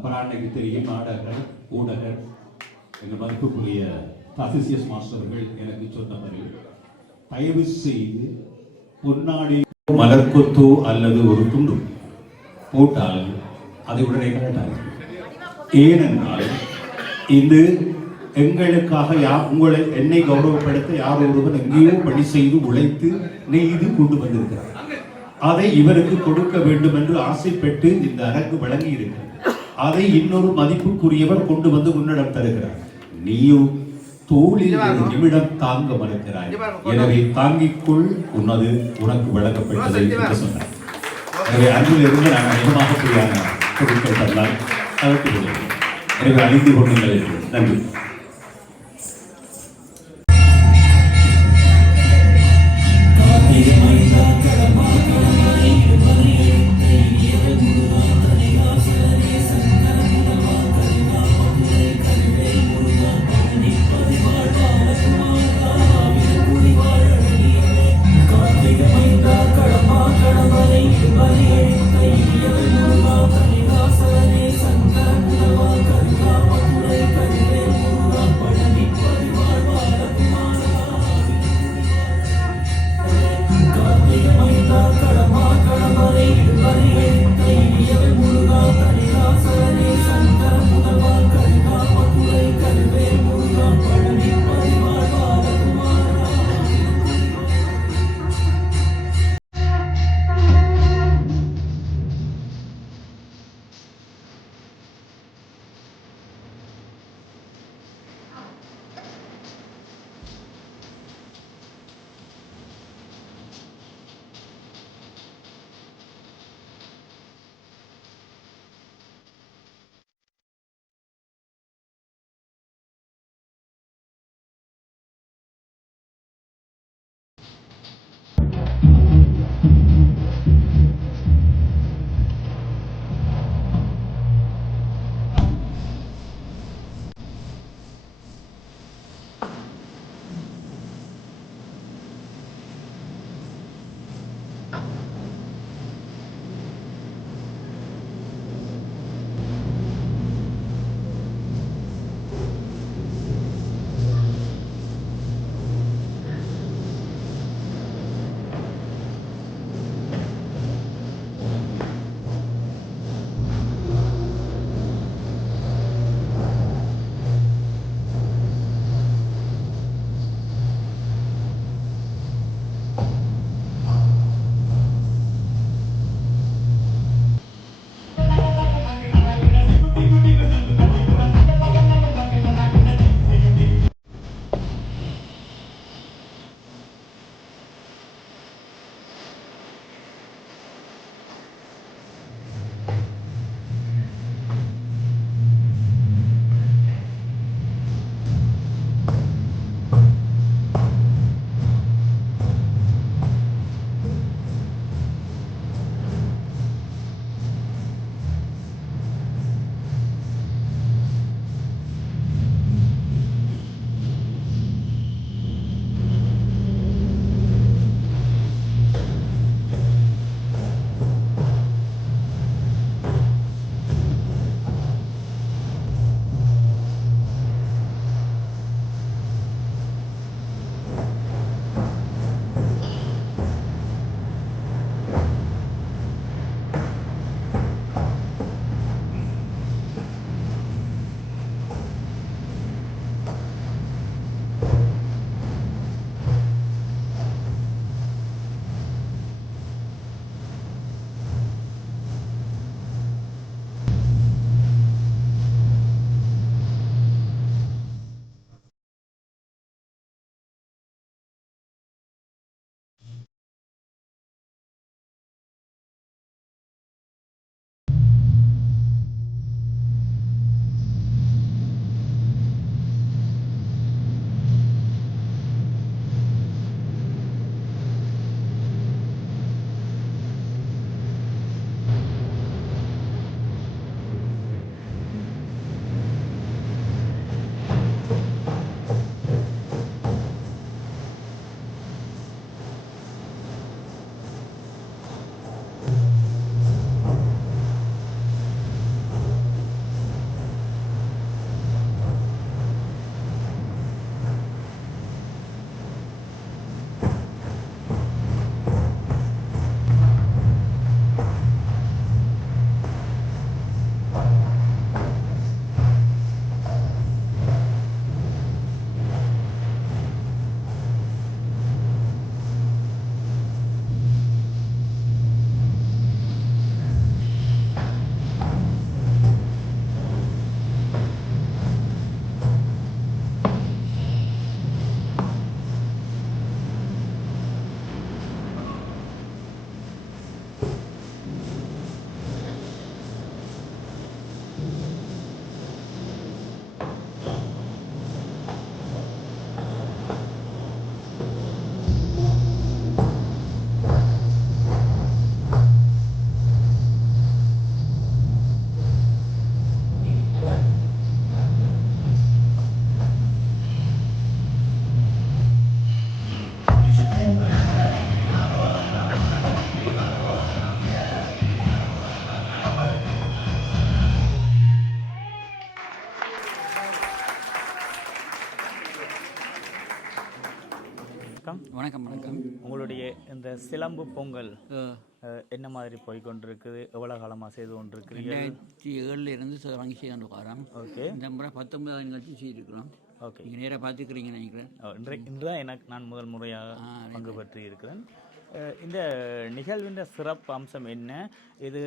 பராண்டைக்கு தெரியும் நாடகர் ஊடகர் எங்கள் மதிப்புக்குரிய தாசிசியஸ் மாஸ்டர்கள் எனக்கு சொன்னவர்கள், தயவு செய்து பொன்னாடி மலர்கொத்து அல்லது ஒரு துண்டு போட்டால் அதை உடனே கலட்டார்கள். ஏனென்றால் இது எங்களுக்காக உங்களை என்னை கௌரவப்படுத்த யார் ஒருவர் எங்கேயோ பணி செய்து உழைத்து நெய்து கொண்டு வந்திருக்கிறார். அதை இவருக்கு கொடுக்க வேண்டும் என்று ஆசைப்பட்டு இந்த அரங்கு வழங்கி இருக்கிறது. அதை இன்னொரு மதிப்புக்குரியவர் கொண்டு வந்து உன்னிடம் தருகிறார். நீயோ தோளில் ஒரு நிமிடம் தாங்க மறுக்கிறாய். எனவே தாங்கிக்குள் உனது உனக்கு வழங்கப்பட்டதை என்று சொன்னார். எனவே அன்றில் இருந்து நான் அதிகமாக பொய்யான பொருட்கள் தரலாம் அதற்கு விடுகிறேன். எனவே அழிந்து கொள்ளுங்கள் என்று நன்றி. சிலம்பு பொங்கல் என்ன மாதிரி போய் கொண்டிருக்குது? எவ்வளோ காலமாக செய்து கொண்டிருக்கிறீங்க? 2007 இருந்து வாங்கி செய்து கொண்டு வரோம். ஓகே. இந்த முறை 19 நிகழ்ச்சி செய்திருக்கிறோம். ஓகே. நீங்கள் நேராக பார்த்துக்கிறீங்கன்னு நினைக்கிறேன். இன்று தான் நான் முதல் முறையாக பங்கு பெற்று இருக்கிறேன். இந்த நிகழ்வின் சிறப்பு அம்சம் என்ன? இது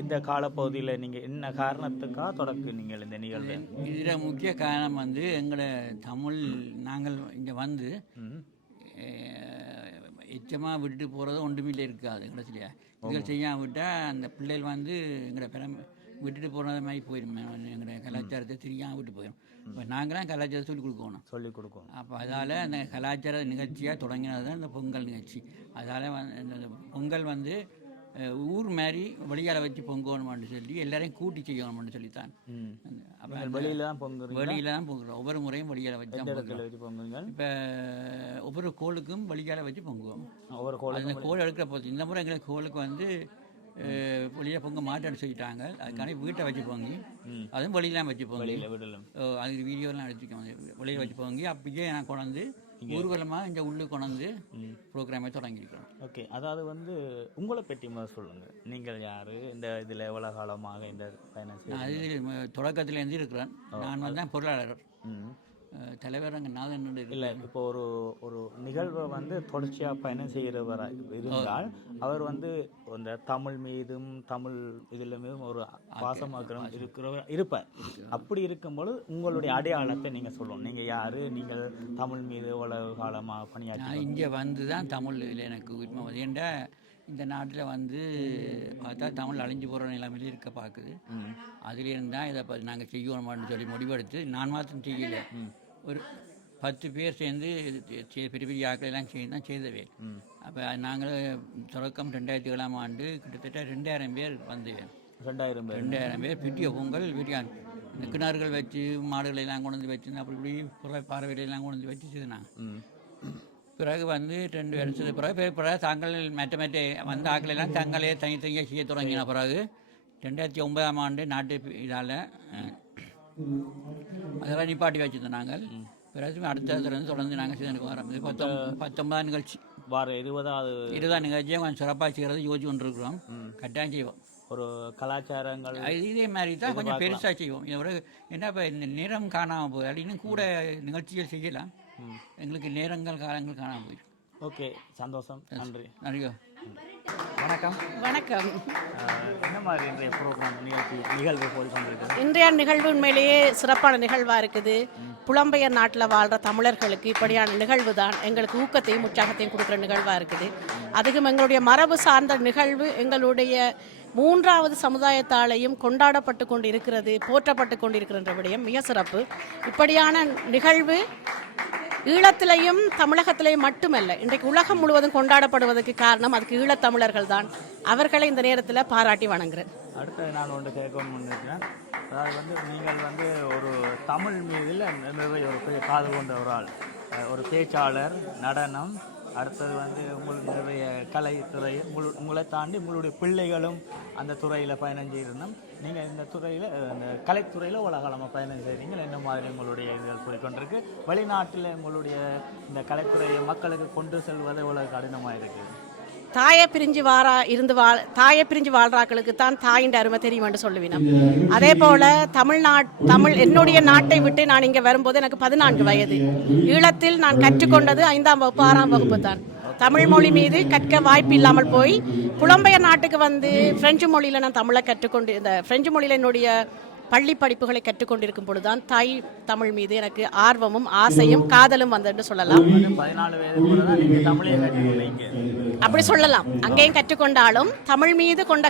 இந்த காலப்பகுதியில் நீங்கள் என்ன காரணத்துக்காக தொடக்குனீங்க இந்த நிகழ்வு? இதில் முக்கிய காரணம் வந்து எங்களை தமிழ் நாங்கள் இங்கே வந்து எச்சமாக விட்டுட்டு போகிறது ஒன்றுமில்லை இருக்காது கடைசியா. இதுகள் செய்யாமல் விட்டால் அந்த பிள்ளைகள் வந்து எங்களை விட்டுட்டு போகிறது மாதிரி போயிடும். எங்களை கலாச்சாரத்தை தெரியாமல் விட்டு போயிடும். இப்போ நாங்களாம் கலாச்சாரத்தை சொல்லிக் கொடுக்கணும். அப்போ அதால் அந்த கலாச்சார நிகழ்ச்சியாக தொடங்கினது தான் இந்த பொங்கல் நிகழ்ச்சி. அதால் இந்த பொங்கல் வந்து ஊர் மாதிரி வெளியால் வச்சு பொங்கணும்னு சொல்லி எல்லாரையும் கூட்டி செய்யணும்னு சொல்லித்தான். அப்போ வெளியில் தான் பொங்குறோம். ஒவ்வொரு முறையும் வெளியால் வச்சு பொங்குங்க. இப்போ ஒவ்வொரு கோளுக்கும் வெளியால் வச்சு பொங்குவோம். அந்த கோல் எடுக்கிற போது இந்த முறை எங்களுக்கு கோளுக்கு வந்து வெளியில் பொங்க மாட்டேன்னு சொல்லிட்டாங்க. அதுக்கான வீட்டை வச்சு பொங்கி அதுவும் வெளியெலாம் வச்சு பொங்கி அதுக்கு வீடியோலாம் எடுத்துக்கோங்க. வெளியில் வச்சு பொங்கி அப்பயே நான் கொண்டாந்து ஊர்வலமாக இந்த உள்ளுக்கு கொண்டாந்து ப்ரோக்ராமே தொடங்கியிருக்கிறோம். ஓகே. அதாவது வந்து உங்களை பற்றி முதல் சொல்லுங்கள். நீங்கள் யார்? இந்த இதில் எவ்வளோ காலமாக இந்த பயணம்? அது தொடக்கத்துலேருந்து இருக்கிறேன். நான் வந்து பொருளாளர் தலைவர் அங்கே நாதன் இல்லை. இப்போ ஒரு நிகழ்வை வந்து தொடர்ச்சியாக பயணம் செய்கிறவராக இருந்தால் அவர் வந்து இந்த தமிழ் மீதும் தமிழ் இதில் மீதும் ஒரு பாசமாக இருப்பார். அப்படி இருக்கும்போது உங்களுடைய அடையாளத்தை நீங்கள் சொல்லணும். நீங்கள் யார்? நீங்கள் தமிழ் மீது எவ்வளவு காலமாக பணியாற்றி? இங்கே வந்து தான் தமிழ் இதில் எனக்கு உரிமை. ஏன்டா இந்த நாட்டில் வந்து பார்த்தா தமிழ் அழிஞ்சு போகிற நிலைமையில இருக்க பார்க்குது. அதுலேருந்து தான் இதை நாங்கள் செய்யணுமான்னு சொல்லி முடிவெடுத்து நான் மாத்திரம் செய்யலை. ஒரு 10 பேர் சேர்ந்து பெரிய பெரிய ஆக்களெல்லாம் சேர்ந்து தான் செய்தவே. அப்போ நாங்கள் தொடக்கம் 2007ஆம் ஆண்டு கிட்டத்தட்ட 2000 பேர் வந்து 2000 பேர் பெரிய பொங்கல் பெரிய இந்த கிணறுகள் வச்சு மாடுகளெல்லாம் கொண்டு வந்து வச்சு அப்படி இப்படி பார்வையிலெல்லாம் கொண்டு வந்து வச்சு செய்தாங்க. பிறகு வந்து 2 வருஷத்துக்கு பிறகு தாங்கள் மற்ற வந்த ஆக்களெல்லாம் தங்களே தனித்தனியாக செய்ய தொடங்கின பிறகு 2009ஆம் ஆண்டு நாட்டு இதால் அதெல்லாம் நிப்பாட்டி வச்சுருந்தோம் நாங்கள். பிறகு அடுத்ததுலேருந்து தொடர்ந்து நாங்கள் செய்து வரோம். இது 19 நிகழ்ச்சி வார 20ஆம் நிகழ்ச்சியாக கொஞ்சம் சிறப்பாக செய்கிறது யோசிச்சு கொண்டிருக்கிறோம். கட்டாயம் செய்வோம். ஒரு கலாச்சாரங்கள் இதே மாதிரி தான் கொஞ்சம் பெருசாக செய்வோம். இதோட என்ன இப்போ இந்த நேரம் காணாமல் போகுது அப்படின்னு கூட நிகழ்ச்சிகள் செய்யலாம். எங்களுக்கு நேரங்கள் காலங்கள் காணாமல் போயிடும். ஓகே, சந்தோஷம். நன்றி. வணக்கம். வணக்கம். என்ன மாதிரி இன்றைய ப்ரோக்ராம் நிகழ்வு போய் கொண்டிருக்கு? இன்றைய நிகழ்வு உண்மையிலேயே சிறப்பான நிகழ்வாக இருக்குது. புலம்பெயர் நாட்டில் வாழ்கிற தமிழர்களுக்கு இப்படியான நிகழ்வு தான் எங்களுக்கு ஊக்கத்தையும் உற்சாகத்தையும் கொடுக்குற நிகழ்வாக இருக்குது. அதுக்கும் எங்களுடைய மரபு சார்ந்த நிகழ்வு எங்களுடைய 3வது சமுதாயத்தாலையும் கொண்டாடப்பட்டு கொண்டு இருக்கிறது, போற்றப்பட்டு கொண்டிருக்கின்ற விடயம் மிக சிறப்பு. இப்படியான நிகழ்வு ஈழத்திலையும் தமிழகத்திலையும் மட்டுமல்ல, இன்றைக்கு உலகம் முழுவதும் கொண்டாடப்படுவதற்கு காரணம் அதுக்கு ஈழத்தமிழர்கள் தான். அவர்களை இந்த நேரத்தில் பாராட்டி வணங்குறேன். அடுத்து நான் ஒன்று கேட்கணும்னு நினைக்கிறேன். அதாவது வந்து நீங்கள் வந்து ஒரு தமிழ் மீதில் நிறைய ஒரு பெரிய காது கொண்ட ஒரு ஆள், ஒரு பேச்சாளர், நடனம், அடுத்தது வந்து உங்களுக்கு நிறைய கலைத்துறை, உங்களை தாண்டி உங்களுடைய பிள்ளைகளும் அந்த துறையில் பயணம் செய்திருந்தோம். நீங்கள் இந்த துறையில் இந்த கலைத்துறையில் உலகளமாக பயணம் செய்கிறீங்க. என்ன மாதிரி உங்களுடைய இதுகள் போய்கொண்டிருக்கு? வெளிநாட்டில் உங்களுடைய இந்த கலைத்துறையை மக்களுக்கு கொண்டு செல்வது எவ்வளவு கடினமாக இருக்குது? தாயை பிரிஞ்சு வாழ்றாக்களுக்கு தான் தாயின் அருமை தெரியும் என்று சொல்லுவினோம். அதே போல தமிழ் என்னுடைய நாட்டை விட்டு நான் இங்கே வரும்போது எனக்கு 14 வயது. ஈழத்தில் நான் கற்றுக்கொண்டது 5ஆம் வகுப்பு 6ஆம் வகுப்பு தான். தமிழ் மொழி மீது கற்க வாய்ப்பு இல்லாமல் போய் புலம்பெயர் நாட்டுக்கு வந்து பிரெஞ்சு மொழியில் நான் தமிழை கற்றுக்கொண்டு இந்த பிரெஞ்சு மொழியில் என்னுடைய பள்ளி படிப்புகளை கற்றுக்கொண்டிருக்கும் பொழுதுதான் தாய் தமிழ் மீது எனக்கு ஆர்வமும் ஆசையும் காதலும் வந்ததுன்னு சொல்லலாம். அப்படி சொல்லலாம். அங்கேயும் கற்றுக்கொண்டாலும் தமிழ் மீது கொண்ட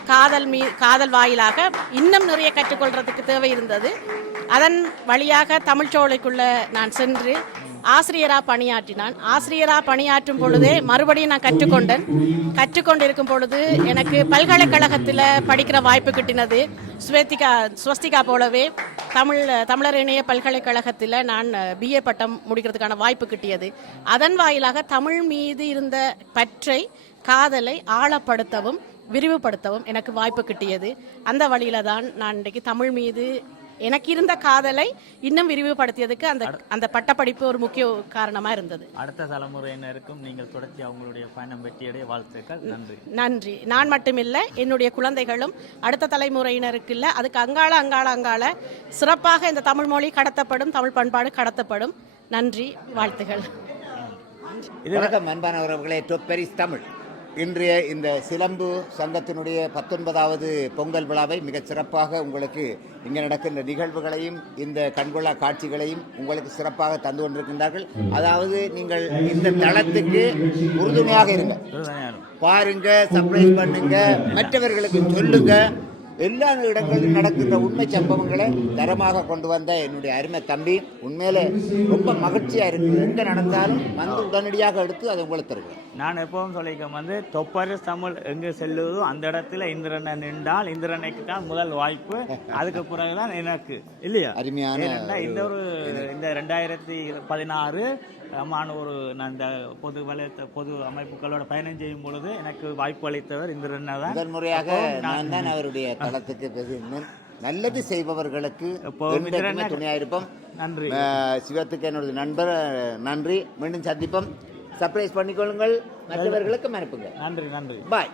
காதல் வாயிலாக இன்னும் நிறைய கற்றுக்கொள்றதுக்கு தேவை இருந்தது. அதன் வழியாக தமிழ்ச்சோலைக்குள்ள நான் சென்று ஆசிரியராக பணியாற்றினான். ஆசிரியராக பணியாற்றும் பொழுதே மறுபடியும் நான் கற்றுக்கொண்டிருக்கும் பொழுது எனக்கு பல்கலைக்கழகத்தில் படிக்கிற வாய்ப்பு கிட்டினது. ஸ்வஸ்திகா போலவே தமிழர் இணைய பல்கலைக்கழகத்தில் நான் BA பட்டம் முடிக்கிறதுக்கான வாய்ப்பு கிட்டியது. அதன் வாயிலாக தமிழ் மீது இருந்த பற்றை, காதலை ஆழப்படுத்தவும் விரிவுபடுத்தவும் எனக்கு வாய்ப்பு கிட்டியது. அந்த வழியில தான் நான் இன்றைக்கு தமிழ் மீது எனக்கு இருந்த காதலை இன்னும் விரிவுபடுத்தியதுக்கு அந்த பட்டப்படிப்பு ஒரு முக்கிய காரணமாக இருந்தது. அடுத்த தலைமுறையினருக்கும் நீங்கள் தொடர்ச்சி அவங்களுடைய பயணம் வெற்றியடைய வாழ்த்துக்கள். நன்றி. நன்றி. நான் மட்டுமில்லை, என்னுடைய குழந்தைகளும் அடுத்த தலைமுறையினருக்கு இல்லை, அதுக்கு அங்காள சிறப்பாக இந்த தமிழ் மொழி கடத்தப்படும், தமிழ் பண்பாடு கடத்தப்படும். நன்றி, வாழ்த்துகள். வணக்கம் அன்பான உறவுகளே. டொப்பரிஸ் தமிழ் இன்றைய இந்த சிலம்பு சங்கத்தினுடைய 19வது பொங்கல் விழாவை மிகச் சிறப்பாக உங்களுக்கு இங்கே நடக்கின்ற நிகழ்வுகளையும் இந்த கண்கொள்ளா காட்சிகளையும் உங்களுக்கு சிறப்பாக தந்து கொண்டிருக்கின்றார்கள். அதாவது நீங்கள் இந்த தளத்துக்கு உறுதுணையாக இருங்க, பாருங்க, சர்ப்ரைஸ் பண்ணுங்க, மற்றவர்களுக்கு சொல்லுங்க. எல்லா இடங்களிலும் நடக்கின்ற உண்மை சம்பவங்களை தரமாக கொண்டு வந்த என்னுடைய அருமை தம்பி, உண்மையிலே ரொம்ப மகிழ்ச்சியாக இருக்குது. எங்கே நடந்தாலும் வந்து உடனடியாக எடுத்து அதை உங்களுக்கு தருவேன். நான் எப்பவும் சொல்லிக்க தொப்பரிஸ் தமிழ் எங்கே செல்லுவதோ அந்த இடத்துல இந்திரனை நின்றால் இந்திரனைக்கு தான் முதல் வாய்ப்பு, அதுக்கு பிறகுதான் எனக்கு இல்லையா? அருமையான இந்த 2016 நான் இந்த பொது அமைப்புகளோட பயணம் செய்யும் பொழுது எனக்கு வாய்ப்பு அளித்தவர் இந்திரன் தான். முதல் முறையாக நான் தான் அவருடைய தளத்துக்கு நல்லது செய்பவர்களுக்கு துணையாயிருப்போம். நன்றி. சிவத்துக்கு என்னோட நண்பர் நன்றி. மீண்டும் சந்திப்போம். சர்ப்ரைஸ் பண்ணிக்கொள்ளுங்கள், மற்றவர்களுக்கும் அனுப்புங்க. நன்றி. நன்றி. பாய்.